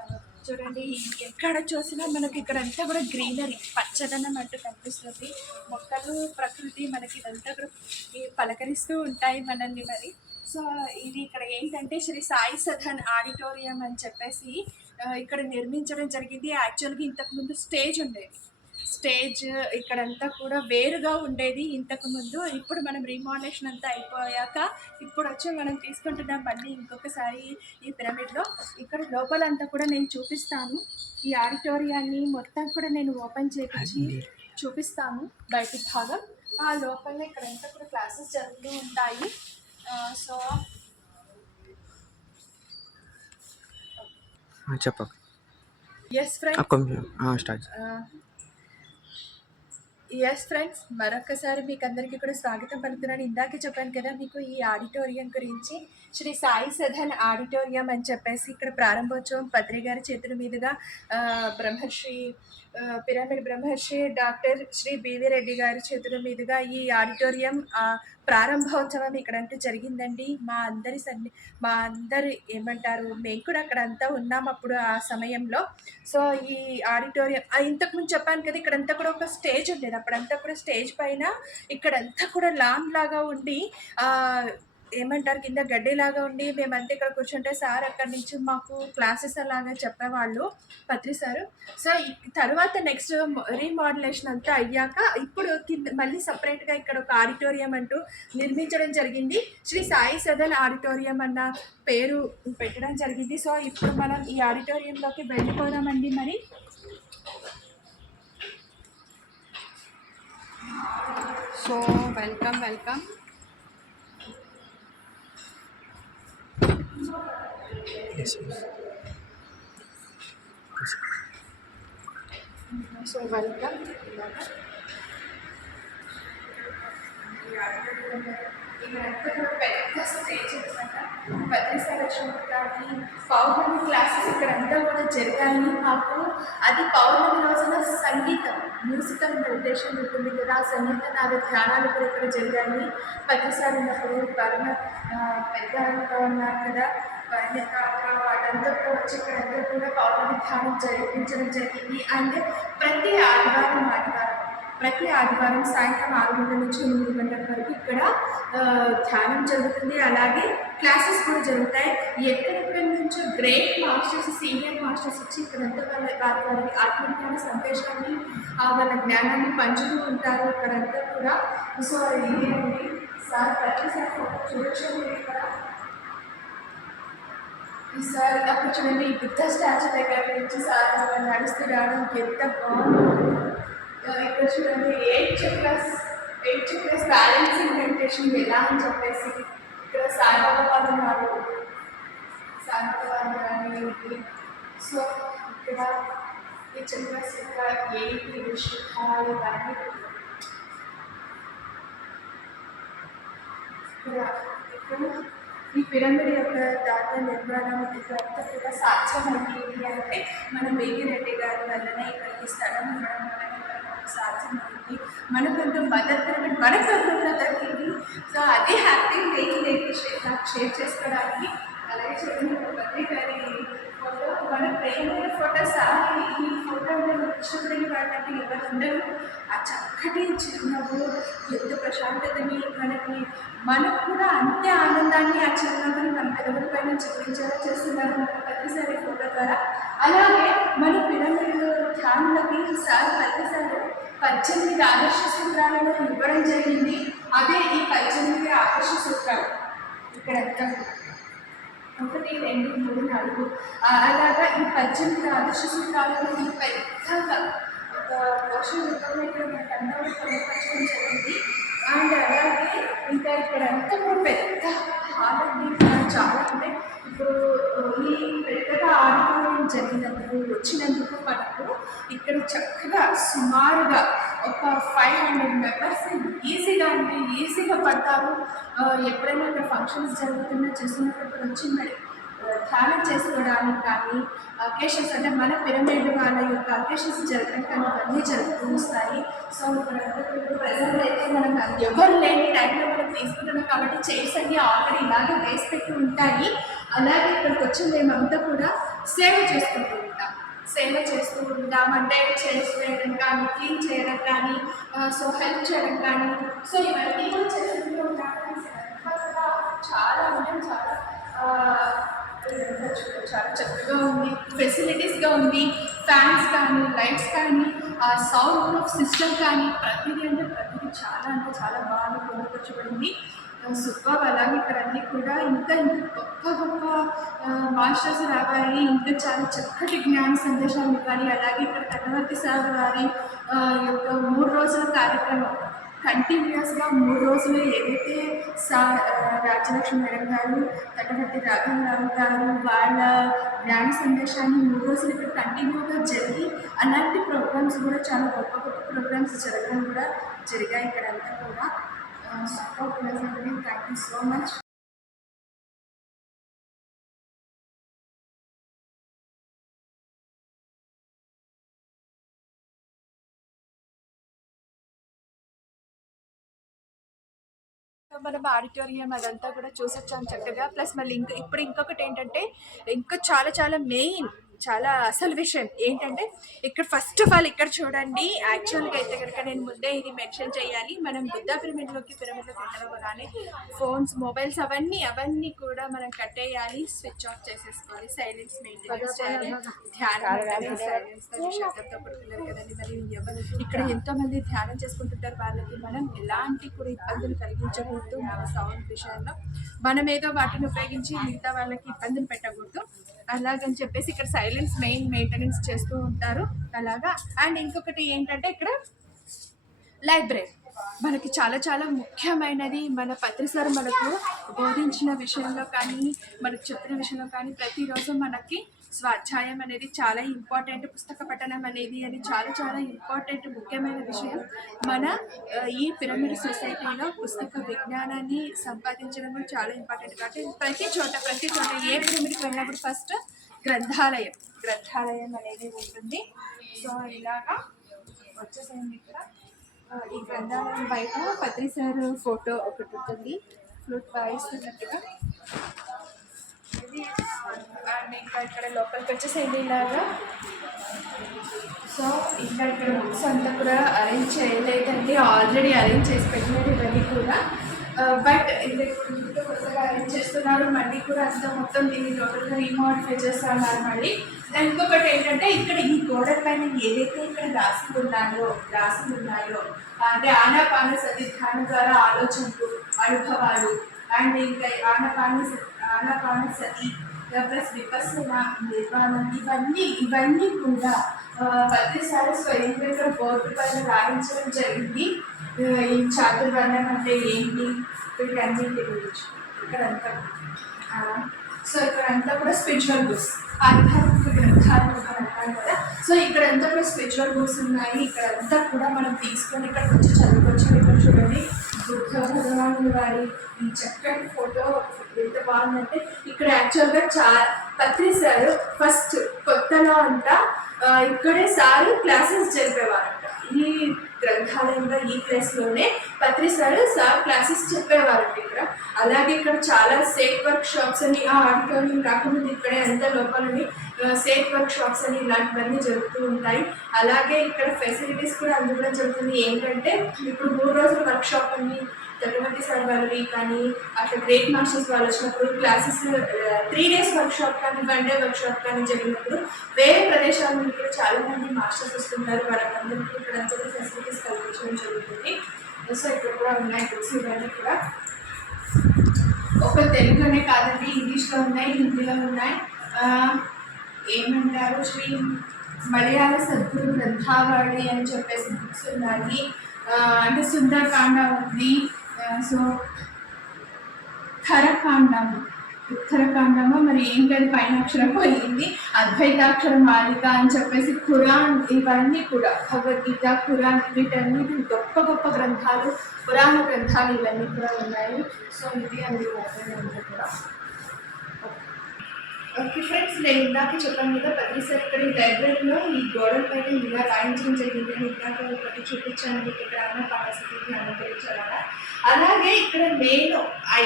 చూడండి, ఎక్కడ చూసినా మనకి ఇక్కడంతా కూడా గ్రీనరీ, పచ్చదనం అంటూ కనిపిస్తుంది. మొక్కలు, ప్రకృతి మనకి ఇదంతా కూడా పలకరిస్తూ ఉంటాయి మనల్ని మరి. సో ఇది ఇక్కడ ఏంటంటే శ్రీ సాయి సదన్ ఆడిటోరియం అని చెప్పేసి ఇక్కడ నిర్మించడం జరిగింది. యాక్చువల్గా ఇంతకుముందు స్టేజ్ ఇక్కడంతా కూడా వేరుగా ఉండేది ఇంతకుముందు. ఇప్పుడు మనం రీమోడలేషన్ అంతా అయిపోయాక ఇప్పుడు వచ్చి మనం తీసుకుంటున్నాం మళ్ళీ ఇంకొకసారి ఈ పిరమిడ్లో. ఇక్కడ లోపలంతా కూడా నేను చూపిస్తాను. ఈ ఆడిటోరియాన్ని మొత్తం కూడా నేను ఓపెన్ చేయించి చూపిస్తాను బయటి భాగం. ఆ లోపల ఇక్కడంతా కూడా క్లాసెస్ జరుగుతూ ఉంటాయి. సో చెప్ప ఎస్ ఫ్రెండ్స్, మరొకసారి మీకు అందరికీ కూడా స్వాగతం పలుకుతున్నాను. ఇందాకే చెప్పాను కదా మీకు ఈ ఆడిటోరియం గురించి. శ్రీ సాయి సదన్ ఆడిటోరియం అని చెప్పేసి ఇక్కడ ప్రారంభోత్సవం పత్రి గారి చేతుల మీదుగా పిరమిడ్ బ్రహ్మర్షి డాక్టర్ శ్రీ బివి రెడ్డి గారి చేతుల మీదుగా ఈ ఆడిటోరియం ప్రారంభోత్సవం ఇక్కడంతా జరిగిందండి. మా అందరు ఏమంటారు, మేము కూడా అక్కడంతా ఉన్నాం అప్పుడు ఆ సమయంలో. సో ఈ ఆడిటోరియం ఇంతకుముందు చెప్పాను కదా, ఇక్కడంతా కూడా ఒక స్టేజ్ ఉండేది. అప్పుడంతా కూడా స్టేజ్ పైన ఇక్కడంతా కూడా లాన్ లాగా ఉండి ఏమంటారు, కింద గడ్డిలాగా ఉండి మేమంతా ఇక్కడ కూర్చుంటే సార్ అక్కడి నుంచి మాకు క్లాసెస్ అలాగా చెప్పేవాళ్ళు పత్రి సారు. సో తర్వాత నెక్స్ట్ రీమోడలేషన్ అంతా అయ్యాక ఇప్పుడు కింద మళ్ళీ సపరేట్గా ఇక్కడ ఒక ఆడిటోరియం అంటూ నిర్మించడం జరిగింది. శ్రీ సాయి సదన్ ఆడిటోరియం అన్న పేరు పెట్టడం జరిగింది. సో ఇప్పుడు మనం ఈ ఆడిటోరియంలోకి వెళ్ళిపోదామండి మరి. So welcome. So welcome. పెద్ద స్టేజ్ పత్రి సార్ వచ్చినప్పుడు కానీ పౌర్ణమి క్లాసెస్ ఇక్కడంతా కూడా జరిగాయి మాకు. అది పౌర్ణమి రోజున సంగీతం, మ్యూజికల్ మెడిటేషన్ ఉంటుంది కదా, ఆ సంగీత నాద ధ్యానాలు కూడా ఇక్కడ జరిగాయి. పత్రి సార్ ఉన్నప్పుడు పెద్దగా ఉన్నారు కదా, వాళ్ళంతా కూడా వచ్చి ఇక్కడంతా కూడా పౌర్ణమి ధ్యానం జరిపించడం జరిగింది. అండ్ ప్రతి ఆదివారం సాయంత్రం 6 గంటల నుంచి 8 గంటల వరకు ఇక్కడ ధ్యానం జరుగుతుంది. అలాగే క్లాసెస్ కూడా జరుగుతాయి. ఎక్కడెక్కడి నుంచో గ్రేట్ మాస్టర్స్, సీనియర్ మాస్టర్స్ వచ్చి ఇక్కడంతా వారి ఆత్మజ్ఞాన సందేశాన్ని, వాళ్ళ జ్ఞానాన్ని పంచుతూ ఉంటారు ఇక్కడంతా కూడా. సో ఇదేంటి సార్ ప్రతిసారి చూడొచ్చు ఇక్కడ. ఈసారి అప్పుడు చూడండి, ఈ బుద్ధ స్టాచ్యూ దగ్గర నుంచి సార్ నడుస్తూ రావడం ఎంత బాగుంది. ఇక్కడ చూడండి 8 చక్రాస్ బ్యాలెన్సింగ్ మెడిటేషన్ ఎలా అని చెప్పేసి ఇక్కడ సాయిబాబా పాదం కానీ. సో ఇక్కడ ఈ చక్రాస్ యొక్క ఏంటి విషయాలు ఇవన్నీ ఇక్కడ ఈ పిరమిడ్ యొక్క దాత నిర్మాణం ఇదంతా కూడా సాధ్యమైంది అంటే మన బివి రెడ్డి గారి వల్లనే ఇక్కడికి స్థలం ఇవ్వడం వల్లనే సాధ్యమైంది. మనకంటూ మదర్ పిరమిడ్ మనకంటూ దొరికింది. సో అది హ్యాపీ నాకు షేర్ చేసుకోవడానికి. అలాగే చూడండి పత్రి గారి ఫోటో, మన ప్రేమ ఫోటో సార్ ఈ వాళ్ళంటే ఎవరు ఉండరు. ఆ చక్కటి చిరునవ్వు ఎంత ప్రశాంతతని మనకు కూడా అంతే ఆనందాన్ని ఆ చిరునవ్వుని మన పెదవుల పైన చిత్రించేలా చేస్తున్నారు మన ప్రతిసారి ఫోటో ద్వారా. అలాగే మన పిరమిడ్ ధ్యానులకి సార్ ప్రతిసారి 18 ఆదర్శ సూత్రాలను ఇవ్వడం జరిగింది. అదే ఈ 18 ఆదర్శ సూత్రాలు. ఇక్కడ 1, 2, 3, 4 అలాగా ఈ 18 ఆదర్శ సూత్రాలను పెద్దగా ఒక పోషణ రూపంలో ఇక్కడ మనకు అందరూ పొందుపరచడం జరిగింది. అండ్ అలాగే ఇంకా ఇక్కడంతా కూడా పెద్ద హాల్ అండి. చాలా అంటే ఇప్పుడు ఈ పెద్దగా ఆడిటోరియం జరిగినందుకు వచ్చినందుకు మనకు ఇక్కడ చక్కగా సుమారుగా ఒక 500 మెంబర్స్ ఈజీగా పడతారు. ఎప్పుడైనా ఇక్కడ ఫంక్షన్స్ జరుగుతున్నా చేస్తున్నప్పుడు వచ్చి మరి ధ్యానం చేసుకోవడానికి కానీ అకేషన్స్ అంటే మన పిరమిడ్ వాళ్ళ యొక్క అకేషన్స్ జరగడం కానీ అన్నీ జరుగుతూ వస్తాయి. సో ఇప్పుడు ప్రజెంట్ అయితే మనం ఎవరు లేని టైంలో మనం తీసుకుంటున్నాం కాబట్టి చైర్స్ అన్నీ ఆల్రెడీ ఇలాగే వేసి పెట్టి ఉంటాయి. అలాగే ఇక్కడికి వచ్చి మేమంతా కూడా సేవ చేసుకుంటూ ఉంటాం. అంటే చైర్స్ వేయడం కానీ క్లీన్ చేయడం కానీ సో హెల్ప్ చేయడం కానీ సో ఇవన్నీ కూడా చేసుకుంటూ ఉంటాం. చాలా అంటే చాలా చక్కగా ఉంది, ఫెసిలిటీస్గా ఉంది. ఫ్యాన్స్ కానీ లైట్స్ కానీ సౌండ్ ప్రూఫ్ సిస్టమ్ కానీ ప్రతిదీ చాలా బాగా పొందుపరచబడింది. సూపర్. అలాగే ఇక్కడ అన్నీ కూడా ఇంకా గొప్ప మాస్టర్స్ రావాలి, ఇంకా చాలా చక్కటి జ్ఞాన సందేశాలు ఇవ్వాలి. అలాగే ఇక్కడ కన్నవర్తి సార్ వారి యొక్క 3 రోజుల కార్యక్రమం కంటిన్యూస్గా 3 రోజులు ఏదైతే రాజ్యలక్ష్మి మేడం గారు, తటవర్తి రాఘవరావు గారు వాళ్ళ జ్ఞాన సందేశాన్ని 3 రోజులు ఇక్కడ కంటిన్యూగా జరిగి అలాంటి ప్రోగ్రామ్స్ కూడా చాలా గొప్ప ప్రోగ్రామ్స్ జరగడం కూడా జరిగాయి ఇక్కడంతా కూడా. సూపర్ ప్లేస్ అండి. Thank you so much. మనం ఆడిటోరియం అదంతా కూడా చూసొచ్చాం చక్కగా. ప్లస్ మళ్ళీ ఇప్పుడు ఇంకొకటి ఏంటంటే ఇంకా చాలా మెయిన్ చాలా అసలు విషయం ఏంటంటే ఇక్కడ ఫస్ట్ ఆఫ్ ఆల్ ఇక్కడ చూడండి. యాక్చువల్గా అయితే కనుక నేను ముందే ఇది మెన్షన్ చేయాలి. మనం బుద్ధ పిరమిడ్లోకి ఎంటర్ అవ్వగానే ఫోన్స్, మొబైల్స్ అవన్నీ కూడా మనం కట్టేయాలి, స్విచ్ ఆఫ్ చేసేసుకోవాలి, సైలెన్స్ మెయింటెనెన్స్ చేయాలి. ధ్యానం శబ్దంతో పడుతున్నారు కదండి. మరి ఇక్కడ ఎంతోమంది ధ్యానం చేసుకుంటుంటారు. వాళ్ళకి మనం ఎలాంటి కూడా ఇబ్బందులు కలిగించకూడదు. మన సౌండ్ విషయాల్లో మనం ఏదో వాటిని ఉపయోగించి మిగతా వాళ్ళకి ఇబ్బందులు పెట్టకూడదు. అలాగని చెప్పేసి ఇక్కడ సైలెన్స్ మెయింటెనెన్స్ చేస్తూ ఉంటారు అలాగా. అండ్ ఇంకొకటి ఏంటంటే ఇక్కడ లైబ్రరీ మనకి చాలా ముఖ్యమైనది. మన పత్రి సార్ మనకు బోధించిన విషయంలో కానీ మనకు చెప్పిన విషయంలో కానీ ప్రతిరోజు మనకి స్వాధ్యాయం అనేది చాలా ఇంపార్టెంట్. పుస్తక పఠనం అనేది చాలా ఇంపార్టెంట్, ముఖ్యమైన విషయం. మన ఈ పిరమిడ్ సొసైటీలో పుస్తక విజ్ఞానాన్ని సంపాదించడం కూడా చాలా ఇంపార్టెంట్. కాబట్టి ప్రతి చోట ఏ పిరమిడ్కి వెళ్ళినప్పుడు ఫస్ట్ గ్రంథాలయం అనేది ఉంటుంది. సో ఇలాగా వచ్చేసేయండి. ఇక్కడ ఈ గ్రంథాలయం బయట పత్రి సార్ ఫోటో ఒకటి ఉంటుంది, ఫ్లూట్ వాయిస్తున్నట్టుగా. అండ్ ఇంకా ఇక్కడ లోపలికి వచ్చేసేయండి ఇలాగా. సో ఇంకా ఇక్కడ బుక్స్ అంతా కూడా అరేంజ్ చేయలేదండి, ఆల్రెడీ అరేంజ్ చేసి పెట్టినది ఇవన్నీ కూడా. బట్ ఇంకా ఇప్పుడు కొత్తగా అరేంజ్ చేస్తున్నారు. మళ్ళీ కూడా అంతా మొత్తం దీన్ని టోటల్గా రీమోడిఫై చేస్తున్నారు మళ్ళీ. ఇంకొకటి ఏంటంటే ఇక్కడ ఈ గోడల పైన ఏదైతే ఇక్కడ రాసి ఉన్నాయో అంటే ఆనాపాన సతి ధ్యానం ద్వారా ఆలోచనలు, అనుభవాలు, అండ్ ఇంకా ఆనాపాన సతి ప్లస్ విపස්සన, నిర్వాణం, ఇవన్నీ కూడా ప్రతిసారి స్వయంగా బోర్డు పైన రాయించడం జరిగింది. ఈ చాతుర్వర్ణం అంటే ఏంటి, వీటన్నింటి గురించి ఇక్కడంతా. సో ఇక్కడంతా కూడా స్పిరిచువల్ బుక్స్, ఆధ్యాత్మిక గ్రంథాలు అంటారు కదా. సో ఇక్కడంతా కూడా స్పిరిచువల్ బుక్స్ ఉన్నాయి. ఇక్కడంతా కూడా మనం తీసుకొని ఇక్కడికి వచ్చి చదువుకోవచ్చు. ఇక్కడ చూడండి బుద్ధ భగవానుడు వారి ఈ చక్కటి ఫోటో ఎంత బాగుందంటే. ఇక్కడ యాక్చువల్గా పత్రి సార్ ఫస్ట్ కొత్తలో అంట ఇక్కడే సారు క్లాసెస్ జరిపేవారంట. ఈ గ్రంథాలయంగా ఈ ప్లేస్లోనే పత్రి సార్ క్లాసెస్ చెప్పేవారు ఇక్కడ. అలాగే ఇక్కడ చాలా సేఫ్ వర్క్ షాప్స్ అని, ఆ ఆడిటోరియం కాకుండా ఇక్కడే అంత లోపలని సేఫ్ వర్క్ షాప్స్ అని ఇలాంటివన్నీ జరుగుతూ ఉంటాయి. అలాగే ఇక్కడ ఫెసిలిటీస్ కూడా అందులో జరుగుతుంది. ఏంటంటే ఇప్పుడు 3 రోజుల వర్క్ షాప్ అని చక్రవర్తి సార్ వాళ్ళవి కానీ అట్లా గ్రేట్ మాస్టర్స్ వాళ్ళు వచ్చినప్పుడు క్లాసెస్ 3 days వర్క్ షాప్ కానీ 1 day వర్క్ షాప్ కానీ జరిగినప్పుడు వేరే ప్రదేశాల నుండి కూడా చాలామంది మాస్టర్స్ వస్తుంటారు. వాళ్ళందరికీ ఇక్కడ అంతా ఫెసిలిటీస్ కల్పించడం జరుగుతుంది. సో ఇక్కడ కూడా ఉన్నాయి బుక్స్ ఇవన్నీ కూడా. ఒక తెలుగులోనే కాదండి, ఇంగ్లీష్లో ఉన్నాయి, హిందీలో ఉన్నాయి. ఏమంటారు, శ్రీ మలయాళ సద్గురు గ్రంథావళి అని చెప్పేసి బుక్స్ ఉన్నాయి. అంటే సుందరకాండ ఉంది. సో ఉత్తరకాండము మరి ఏంటది పైన అక్షరం పోయింది, అద్వైతాక్షర మాలిక అని చెప్పేసి ఖురాన్, ఇవన్నీ కూడా భగవద్గీత, ఖురాన్, వీటన్నిటి గొప్ప గొప్ప గ్రంథాలు, పురాణ గ్రంథాలు ఇవన్నీ కూడా ఉన్నాయి. సో ఇది అందులో కూడా. ఓకే ఫ్రెండ్స్, నేను ఇందాక చెప్పాను కదా పత్రి సార్ ఇక్కడ ఈ లైబ్రరీలో ఈ గోడల పైన ఇలా రాయించడం జరిగింది. ఇందాక ఒకటి చూపించాను మీకు, ఇక్కడ అన్న పాఠశాల ధ్యానం గురించారా. అలాగే ఇక్కడ నేను ఐ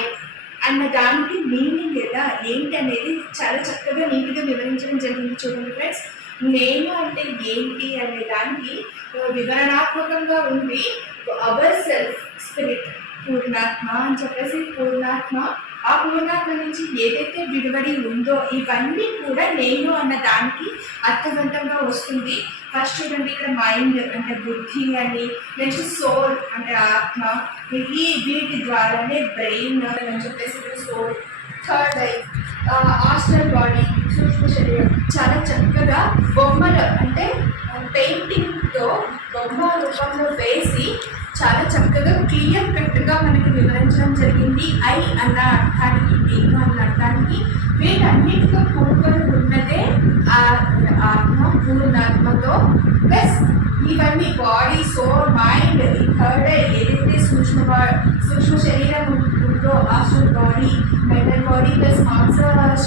అన్న దానికి మీనింగ్ ఎలా ఏంటి అనేది చాలా చక్కగా నీట్గా వివరించడం జరిగింది. చూడండి ఫ్రెండ్స్, నేను అంటే ఏంటి అనే దానికి వివరణాత్మకంగా ఉంది. అవర్ సెల్ఫ్ స్పిరిట్, పూర్ణాత్మ అని చెప్పేసి, పూర్ణాత్మ, ఆ పూర్ణాత్మ నుంచి ఏదైతే విడివడి ఉందో ఇవన్నీ కూడా నేను అన్న దానికి అర్థవంతంగా వస్తుంది. ఫస్ట్ చూడండి, ఇక్కడ మైండ్ అంటే బుద్ధి అని, నెక్స్ట్ సోల్ అంటే ఆత్మ, వీటి ద్వారానే బ్రెయిన్ అని చెప్పేసి ఇక్కడ soul, third eye, astral body, సూక్ష్మ శరీరం. చాలా చక్కగా బొమ్మలు అంటే పెయింటింగ్తో బొమ్మ రూపంలో వేసి చాలా చక్కగా క్లియర్ కట్గా మనకి వివరించడం జరిగింది. ఐ అన్న అర్థానికి, నేను అన్న అర్థానికి వీటన్నిటితో కూడుకొని ఉన్నదే ఆత్మ, పూర్ణాత్మతో ప్లస్ ఇవన్నీ బాడీ, సోల్, మైండ్, థర్డ్ ఏదైతే సూక్ష్మ శరీరం ఉందో astral body, mental body plus మాంస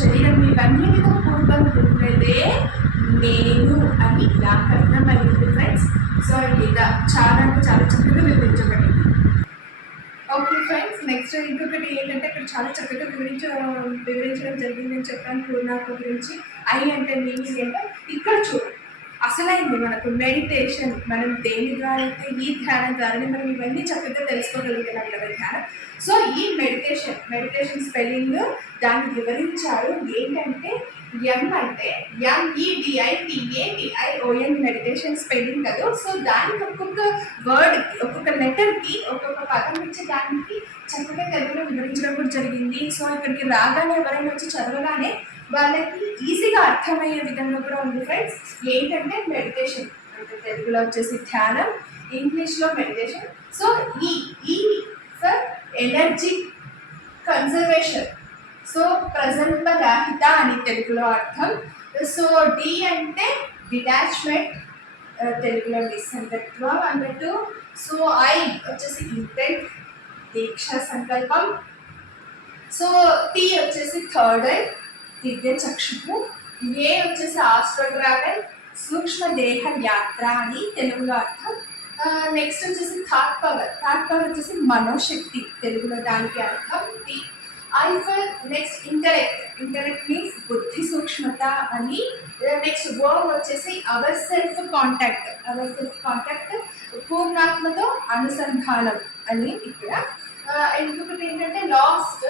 శరీరం, ఇవన్నిటితో కూడుకొని ఉన్నదే నేను అని నాకు అర్థమైంది ఫ్రెండ్స్. సో ఇలా చాలా అంటే చాలా చక్కగా వివరించబడింది. ఓకే ఫ్రెండ్స్, నెక్స్ట్ ఇంకొకటి ఏంటంటే ఇక్కడ చాలా చక్కగా వివరించడం జరిగిందని చెప్పాను పూర్ణాత్మ గురించి. ఐ అంటే మీనింగ్ ఏంటో ఇక్కడ చూడండి. అసలైంది మనకు మెడిటేషన్. మనం దేని ద్వారా అయితే ఈ ధ్యానం ద్వారానే మనం ఇవన్నీ చక్కగా తెలుసుకోగలుగుతున్నాం కదా ధ్యానం. సో ఈ మెడిటేషన్ స్పెల్లింగ్ దాన్ని వివరించారు. ఏంటంటే ఎం అంటే MEDITATION మెడిటేషన్ స్పెల్లింగ్ కదా. సో దానికి ఒక్కొక్క వర్డ్కి, ఒక్కొక్క లెటర్కి, ఒక్కొక్క పదం ఇచ్చే దానికి చక్కగా తెలుగులో వివరించడం కూడా జరిగింది. సో ఇక్కడికి రాగానే ఎవరైనా వచ్చి చదవగానే వాళ్ళకి ఈజీగా అర్థమయ్యే విధంగా కూడా ఉంది ఫ్రెండ్స్. ఏంటంటే మెడిటేషన్ అంటే తెలుగులో వచ్చేసి ధ్యానం, ఇంగ్లీష్లో మెడిటేషన్. సో ఈ ఫర్ ఎనర్జీ కన్జర్వేషన్, సో ప్రజంపరాహిత అని తెలుగులో అర్థం. సో డి అంటే డిటాచ్మెంట్, తెలుగులో నిస్సంగత్వం అన్నట్టు. సో ఐ వచ్చేసి ఇంటెంట్, దీక్ష, సంకల్పం. సో టీ వచ్చేసి థర్డ్ ఐ, దివ్య చక్షువు. ఏ వచ్చేసి ఆస్ట్రల్ ట్రావెల్, సూక్ష్మ దేహ యాత్ర అని తెలుగులో అర్థం. నెక్స్ట్ వచ్చేసి థాట్ పవర్ వచ్చేసి మనోశక్తి, తెలుగులో దానికి అర్థం. I for next intellect means బుద్ధి సూక్ష్మత అని. నెక్స్ట్ వర్డ్ వచ్చేసి అవర్ సెల్ఫ్ కాంటాక్ట్, పూర్ణాత్మతో అనుసంధానం అని ఇక్కడ. ఇంకొకటి ఏంటంటే లాస్ట్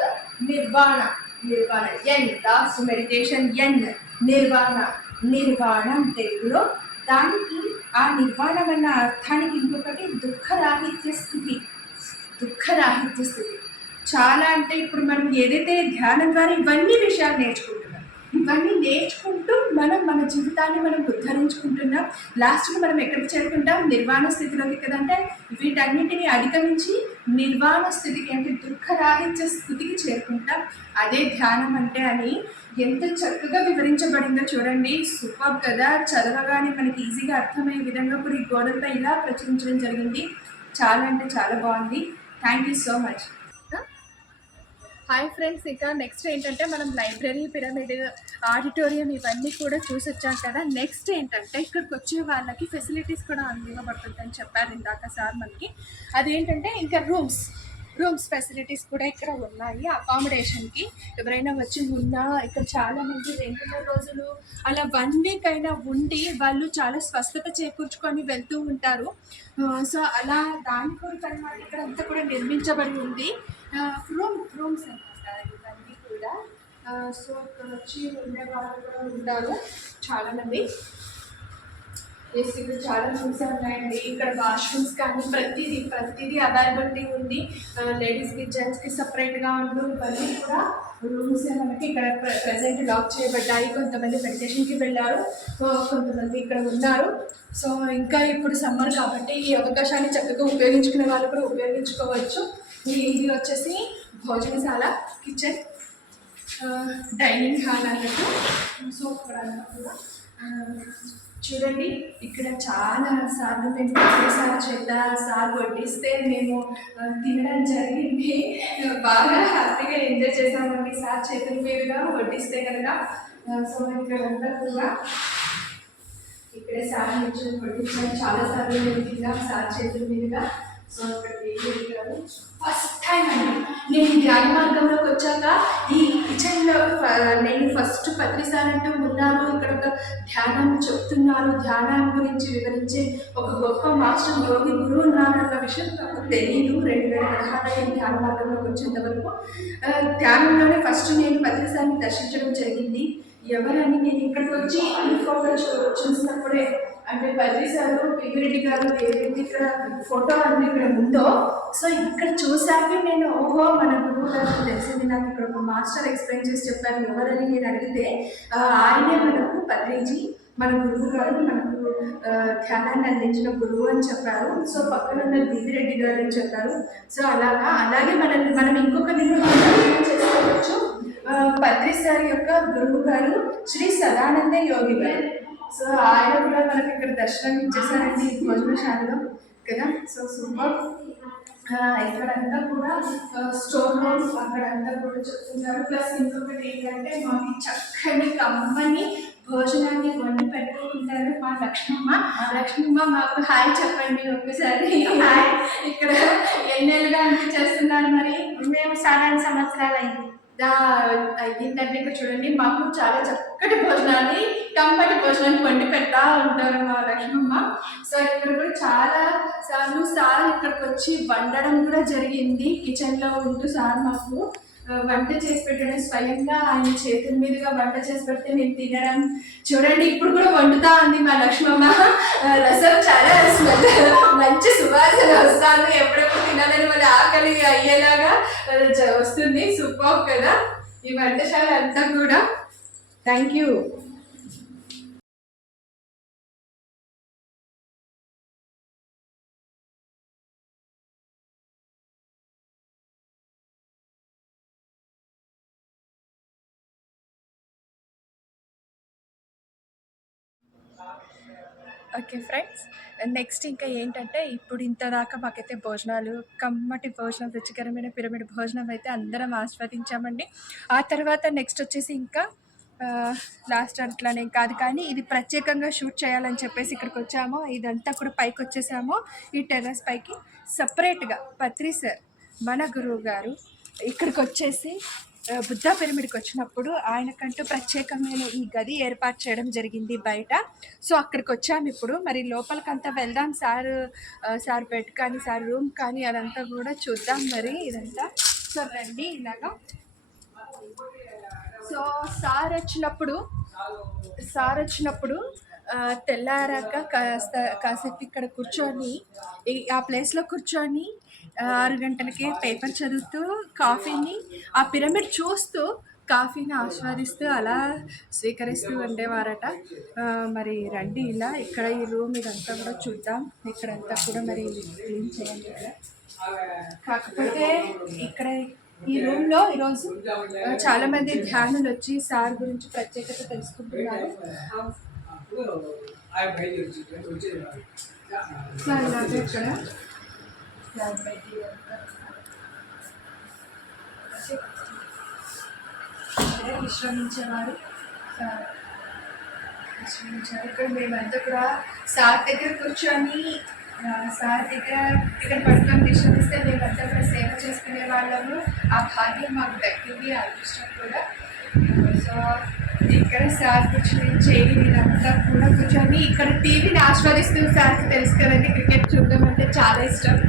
నిర్వాణ, ఎన్, లాస్ట్ మెడిటేషన్ ఎన్, నిర్వాణం తెలుగులో. దానికి ఆ నిర్వాణం అన్న అర్థానికి ఇంకొకటి దుఃఖరాహిత్య స్థితి. చాలా అంటే ఇప్పుడు మనం ఏదైతే ధ్యానం ద్వారా ఇవన్నీ విషయాలు నేర్చుకుంటున్నాం, ఇవన్నీ నేర్చుకుంటూ మన జీవితాన్ని మనం ఉద్ధరించుకుంటున్నాం. లాస్ట్కి మనం ఎక్కడికి చేరుకుంటాం? నిర్వాణ స్థితిలోకి కదంటే వీటన్నిటిని అధిగమించి నిర్వాణ స్థితికి అంటే దుఃఖరాహిత్య స్థితికి చేరుకుంటాం. అదే ధ్యానం అంటే అని ఎంత చక్కగా వివరించబడిందో చూడండి. సూపర్ కదా. చదవగానే మనకి ఈజీగా అర్థమయ్యే విధంగా కూడా ఈ గోడలపై ఇలా ప్రచురించడం జరిగింది. చాలా అంటే చాలా బాగుంది. Thank you so much. Hi friends, ఇంకా నెక్స్ట్ ఏంటంటే మనం లైబ్రరీ, పిరమిడ్, ఆడిటోరియం ఇవన్నీ కూడా చూసి వచ్చాం కదా. నెక్స్ట్ ఏంటంటే ఇక్కడికి వచ్చే వాళ్ళకి ఫెసిలిటీస్ కూడా అందివ్వబడుతుందని చెప్పారు ఇందాక సార్ మనకి. అదేంటంటే ఇంకా రూమ్స్ ఫెసిలిటీస్ కూడా ఇక్కడ ఉన్నాయి. అకామిడేషన్కి ఎవరైనా వచ్చి ఉన్నా ఇక్కడ చాలామంది 2 రోజులు అలా 1 వీక్ అయినా ఉండి వాళ్ళు చాలా స్వస్థత చేకూర్చుకొని వెళ్తూ ఉంటారు. సో అలా దాని కొరకు అనమాట ఇక్కడ అంతా కూడా నిర్మించబడి ఉంది. రూమ్స్ అనమాట ఇవన్నీ కూడా. సో ఇక్కడ వచ్చి ఉండే వాళ్ళు కూడా ఉంటారు చాలామంది. ఎస్, ఇక్కడ చాలా రూమ్స్ ఉన్నాయండి. ఇక్కడ వాష్రూమ్స్ కానీ ప్రతిదీ అవైలబిలిటీ ఉంది. లేడీస్కి, జెంట్స్కి సపరేట్గా ఉంటూ ఇవన్నీ కూడా రూమ్స్ మనకి ఇక్కడ ప్రజెంట్ లాక్ చేయబడ్డాయి. కొంతమంది మెడిటేషన్కి వెళ్ళారు, కొంతమంది ఇక్కడ ఉన్నారు. సో ఇంకా ఇప్పుడు సమ్మర్ కాబట్టి ఈ అవకాశాన్ని చక్కగా ఉపయోగించుకునే వాళ్ళు కూడా ఉపయోగించుకోవచ్చు. ఇది వచ్చేసి భోజనశాల, కిచెన్, డైనింగ్ హాల్ అన్నట్టు. సో ఇక్కడ కూడా చూడండి, ఇక్కడ చాలా సార్లు మేము సార్ వడ్డిస్తే మేము తినడం జరిగింది. బాగా హ్యాపీగా ఎంజాయ్ చేసామండి సార్ చేతుల మీదుగా వడ్డిస్తే కనుక. సో ఇక్కడంతా కూడా ఇక్కడే సార్ నుంచి వడ్డించాను. చాలాసార్లు మేము తిన్నాం సార్ చేతుల మీదుగా. సో ఇక్కడ ఫస్ట్ టైం అండి నేను ధ్యాన మార్గంలోకి వచ్చాక ఈ కిచెన్లో నేను ఫస్ట్ పత్రిసారంటూ ఉన్నారు. ఇక్కడ ఒక ధ్యానం చెప్తున్నారు, ధ్యానం గురించి వివరించే ఒక గొప్ప మాస్టర్ యోగి గురువు ఉన్నారన్న విషయం నాకు తెలియదు. 2016 నేను ధ్యాన మార్గంలోకి వచ్చేంత వరకు ధ్యానంలోనే ఫస్ట్ నేను పత్రిసారిని దర్శించడం జరిగింది. ఎవరని నేను ఇక్కడికి వచ్చి ఈ ఫోటో చూసినప్పుడే, అంటే పత్రిసారు, పిగిరెడ్డి గారు ఏదైతే ఇక్కడ ఫోటో అనేది ఇక్కడ ఉందో, సో ఇక్కడ చూసాకే నేను ఓహో మన గురువు గారు తెలిసింది. నాకు ఇక్కడ ఒక మాస్టర్ ఎక్స్ప్లెయిన్ చేసి చెప్పారు. ఎవరని నేను అడిగితే ఆయనే మనకు పత్రిజీ, మన గురువు గారు, మనకు ధ్యానాన్ని అందించిన గురువు అని చెప్పారు. సో పక్కన ఉన్న పిగిరెడ్డి గారు అని చెప్పారు. సో అలాగే మనం ఇంకొక నిర్ణయం చేసుకోవచ్చు. పత్రిసారి యొక్క గురువు గారు శ్రీ సదానంద యోగి గారు. సో ఆయన కూడా మనకి ఇక్కడ దర్శనం ఇచ్చేసారండి భోజనశాలలో కదా. So super. ఇక్కడంతా కూడా స్టోర్ రూమ్స్ అక్కడంతా కూడా చెప్తున్నారు. ప్లస్ ఇంకొకటి ఏంటంటే మాకు చక్కని కమ్మని భోజనాన్ని వండి పెడుతూ ఉంటారు మా లక్ష్మమ్మ. మాకు హాయ్ చెప్పండి ఒక్కసారి. ఇక్కడ ఎన్నేళ్ళుగా చేస్తున్నారు మరి? మేము 7 సంవత్సరాలు అయింది. అయ్యిందంటే ఇక్కడ చూడండి, మాకు చాలా చక్కటి భోజనాన్ని, కంపటి భోజనాన్ని వండి పెడతా ఉంటారు మా లక్ష్మమ్మ. సో ఇక్కడ కూడా చాలా సార్లు సార్ ఇక్కడికి వచ్చి వండడం కూడా జరిగింది. కిచెన్లో ఉంటూ సార్ మాకు వంట చేసి పెట్టడం, స్వయంగా ఆయన చేతుల మీదుగా వంట చేసి పెడితే నేను తినడం. చూడండి, ఇప్పుడు కూడా వండుతా ఉంది మా లక్ష్మమ్మ. రసం చాలా స్మెల్, మంచి సువాసన వస్తాను. ఎప్పుడెప్పుడు తినాలని మన ఆకలి అయ్యేలాగా వస్తుంది. సూపర్ కదా ఈ వంటశాల అంతా కూడా. Thank you. Okay friends, next ఇంకా ఏంటంటే ఇప్పుడు ఇంతదాకా మాకైతే భోజనాలు, కమ్మటి భోజనం, రుచికరమైన పిరమిడ్ భోజనం అయితే అందరం ఆస్వాదించామండి. ఆ తర్వాత నెక్స్ట్ వచ్చేసి ఇంకా లాస్ట్ అట్లానే కాదు కానీ ఇది ప్రత్యేకంగా షూట్ చేయాలని చెప్పేసి ఇక్కడికి వచ్చాము. ఇదంతా కూడా పైకి వచ్చేసాము, ఈ టెర్రస్ పైకి. సపరేట్గా పత్రి సార్, మన గురువు గారు ఇక్కడికి వచ్చేసి బుద్ధా పిరమిడ్కి వచ్చినప్పుడు ఆయనకంటూ ప్రత్యేకమైన ఈ గది ఏర్పాటు చేయడం జరిగింది బయట. సో అక్కడికి వచ్చాము ఇప్పుడు. మరి లోపలికంతా వెళ్దాం. సార్ బెడ్ కానీ, సార్ రూమ్ కానీ అదంతా కూడా చూద్దాం మరి ఇదంతా. సో రండి ఇలాగా. సో సార్ వచ్చినప్పుడు తెల్లారాక కాసేపు ఇక్కడ కూర్చొని, ఆ ప్లేస్లో కూర్చొని 6 గంటలకే పేపర్ చదువుతూ, కాఫీని, ఆ పిరమిడ్ చూస్తూ, కాఫీని ఆస్వాదిస్తూ అలా స్వీకరిస్తూ ఉండేవారట. మరి రండి ఇలా ఇక్కడ ఈ రూమ్ ఇదంతా కూడా చూద్దాం. ఇక్కడంతా కూడా మరి క్లీన్ చేయండి కదా. కాకపోతే ఇక్కడ ఈ రూమ్లో ఈరోజు చాలామంది ధ్యానులు వచ్చి సార్ గురించి ప్రత్యేకత తెలుసుకుంటున్నారు. సో ఇలాగే ఇక్కడ విశ్రమించేవారు. సార్ విశ్రమించారు. ఇక్కడ మేమంతా కూడా సార్ దగ్గర కూర్చొని సార్ దగ్గర ఇక్కడ పడుకొని విశ్రమిస్తే మేమంతా కూడా సేవ చేసుకునే వాళ్ళము. ఆ భాగ్యం మాకు దక్కింది, ఆ అదృష్టం కూడా. సో ఇక్కడ సార్ కూర్చొని చేయి ఇదంతా కూడా కూర్చొని ఇక్కడ టీవీని ఆస్వాదిస్తూ, సార్కి తెలుసు కదండి క్రికెట్ చూడడం అంటే చాలా ఇష్టం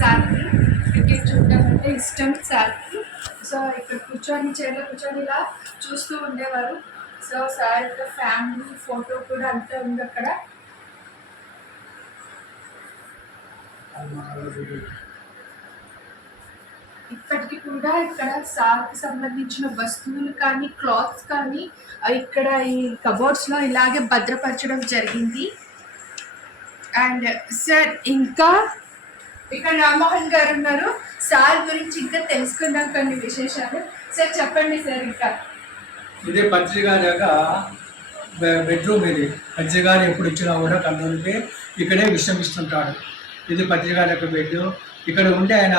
సార్కి. క్రికెట్ చూడడం అంటే ఇష్టం సార్కి. సో ఇక్కడ కూర్చొని చైర్లో కూర్చొని ఇలా చూస్తూ ఉండేవారు. సో సార్ యొక్క ఫ్యామిలీ ఫోటో కూడా అంతా ఉంది అక్కడ. ఇప్పటికీ కూడా ఇక్కడ సార్కి సంబంధించిన వస్తువులు కానీ క్లాత్స్ కానీ ఇక్కడ ఈ కబోర్డ్స్లో ఇలాగే భద్రపరచడం జరిగింది. అండ్ సార్ ఇంకా ఇక్కడ రామ్మోహన్ గారు ఉన్నారు. సార్ గురించి ఇంకా తెలుసుకుందాం కొన్ని విశేషాలు. సార్ చెప్పండి సార్. ఇంకా ఇదే పత్రిక బెడ్రూమ్. ఇది పత్రిక ఎప్పుడు ఇచ్చినా కూడా కర్నూలుకి ఇక్కడే విశ్రమిస్తుంటాడు. ఇది పత్రిక యొక్క బెడ్. ఇక్కడ ఉంటే ఆయన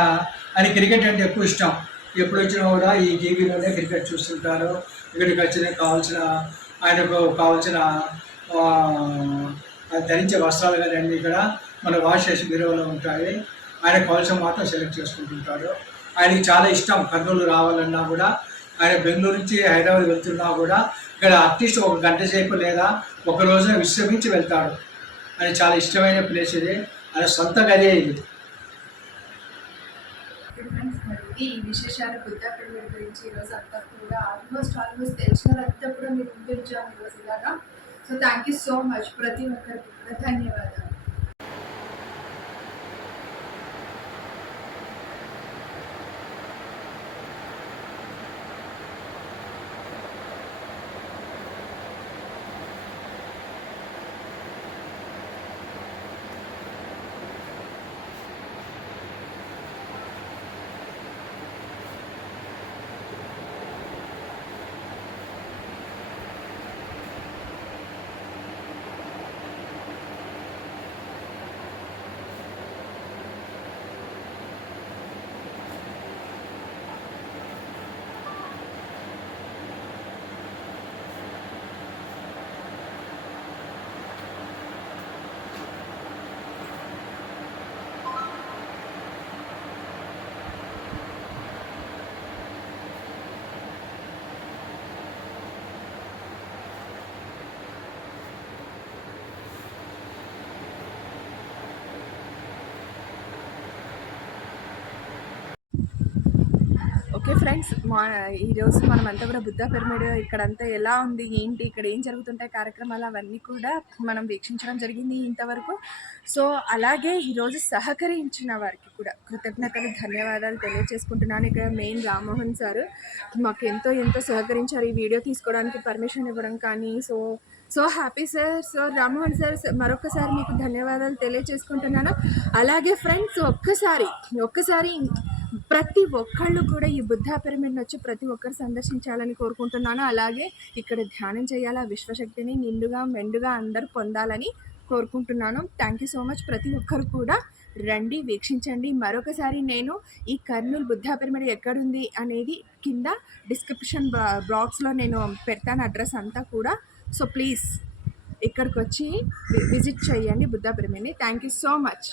క్రికెట్ అంటే ఎక్కువ ఇష్టం. ఎప్పుడు వచ్చినా కూడా ఈ టీవీలోనే క్రికెట్ చూస్తుంటారు. ఇక్కడికి వచ్చిన ఆయనకు కావాల్సిన ధరించే వస్త్రాలు కానీ అన్నీ ఇక్కడ మన వాష్ చేసి బీరువాలో ఉంటాయి. ఆయన కావాల్సిన మాత్రం సెలెక్ట్ చేసుకుంటుంటాడు. ఆయనకి చాలా ఇష్టం కర్నూలు రావాలన్నా కూడా. ఆయన బెంగళూరు నుంచి హైదరాబాద్ వెళ్తున్నా కూడా ఇక్కడ అట్లీస్ట్ ఒక గంట సేపు లేదా ఒక రోజున విశ్రమించి వెళ్తాడు. ఆయన చాలా ఇష్టమైన ప్లేస్ ఇది. ఆయన సొంత గదే ఇది. ఈ విశేషాలు బుద్ధ పిల్లల గురించి ఈరోజు అంతా కూడా ఆల్మోస్ట్ తెలిసినంతా కూడా మీరు ముందుంచాము ఈరోజు ఇలాగా. So thank you so much ప్రతి ఒక్కరికి కూడా ధన్యవాదాలు. ఓకే ఫ్రెండ్స్, ఈరోజు మనమంతా కూడా బుద్ధ పిరమిడ్ ఇక్కడంతా ఎలా ఉంది, ఏంటి, ఇక్కడ ఏం జరుగుతుంటాయి కార్యక్రమాలు అవన్నీ కూడా మనం వీక్షించడం జరిగింది ఇంతవరకు. సో అలాగే ఈరోజు సహకరించిన వారికి కూడా కృతజ్ఞతలు, ధన్యవాదాలు తెలియజేసుకుంటున్నాను. ఇక్కడ మెయిన్ రామ్మోహన్ సార్ మాకు ఎంతో సహకరించారు ఈ వీడియో తీసుకోవడానికి పర్మిషన్ ఇవ్వడం కానీ. So happy sir. So Rammohan sir మరొకసారి మీకు ధన్యవాదాలు తెలియజేసుకుంటున్నాను. అలాగే ఫ్రెండ్స్ ఒక్కసారి ప్రతి ఒక్కళ్ళు కూడా ఈ బుద్ధ పిరమిడ్ని వచ్చి ప్రతి ఒక్కరు సందర్శించాలని కోరుకుంటున్నాను. అలాగే ఇక్కడ ధ్యానం చేయాలి, ఆ విశ్వశక్తిని నిండుగా మెండుగా అందరూ పొందాలని కోరుకుంటున్నాను. Thank you so much. ప్రతి ఒక్కరు కూడా రండి, వీక్షించండి. మరొకసారి నేను ఈ కర్నూలు బుద్ధ పిరమిడ్ ఎక్కడుంది అనేది కింద డిస్క్రిప్షన్ బాక్స్లో నేను పెడతాను అడ్రస్ అంతా కూడా. సో ప్లీజ్ ఇక్కడికి వచ్చి విజిట్ చేయండి బుద్ధ పిరమిడ్ని. Thank you so much.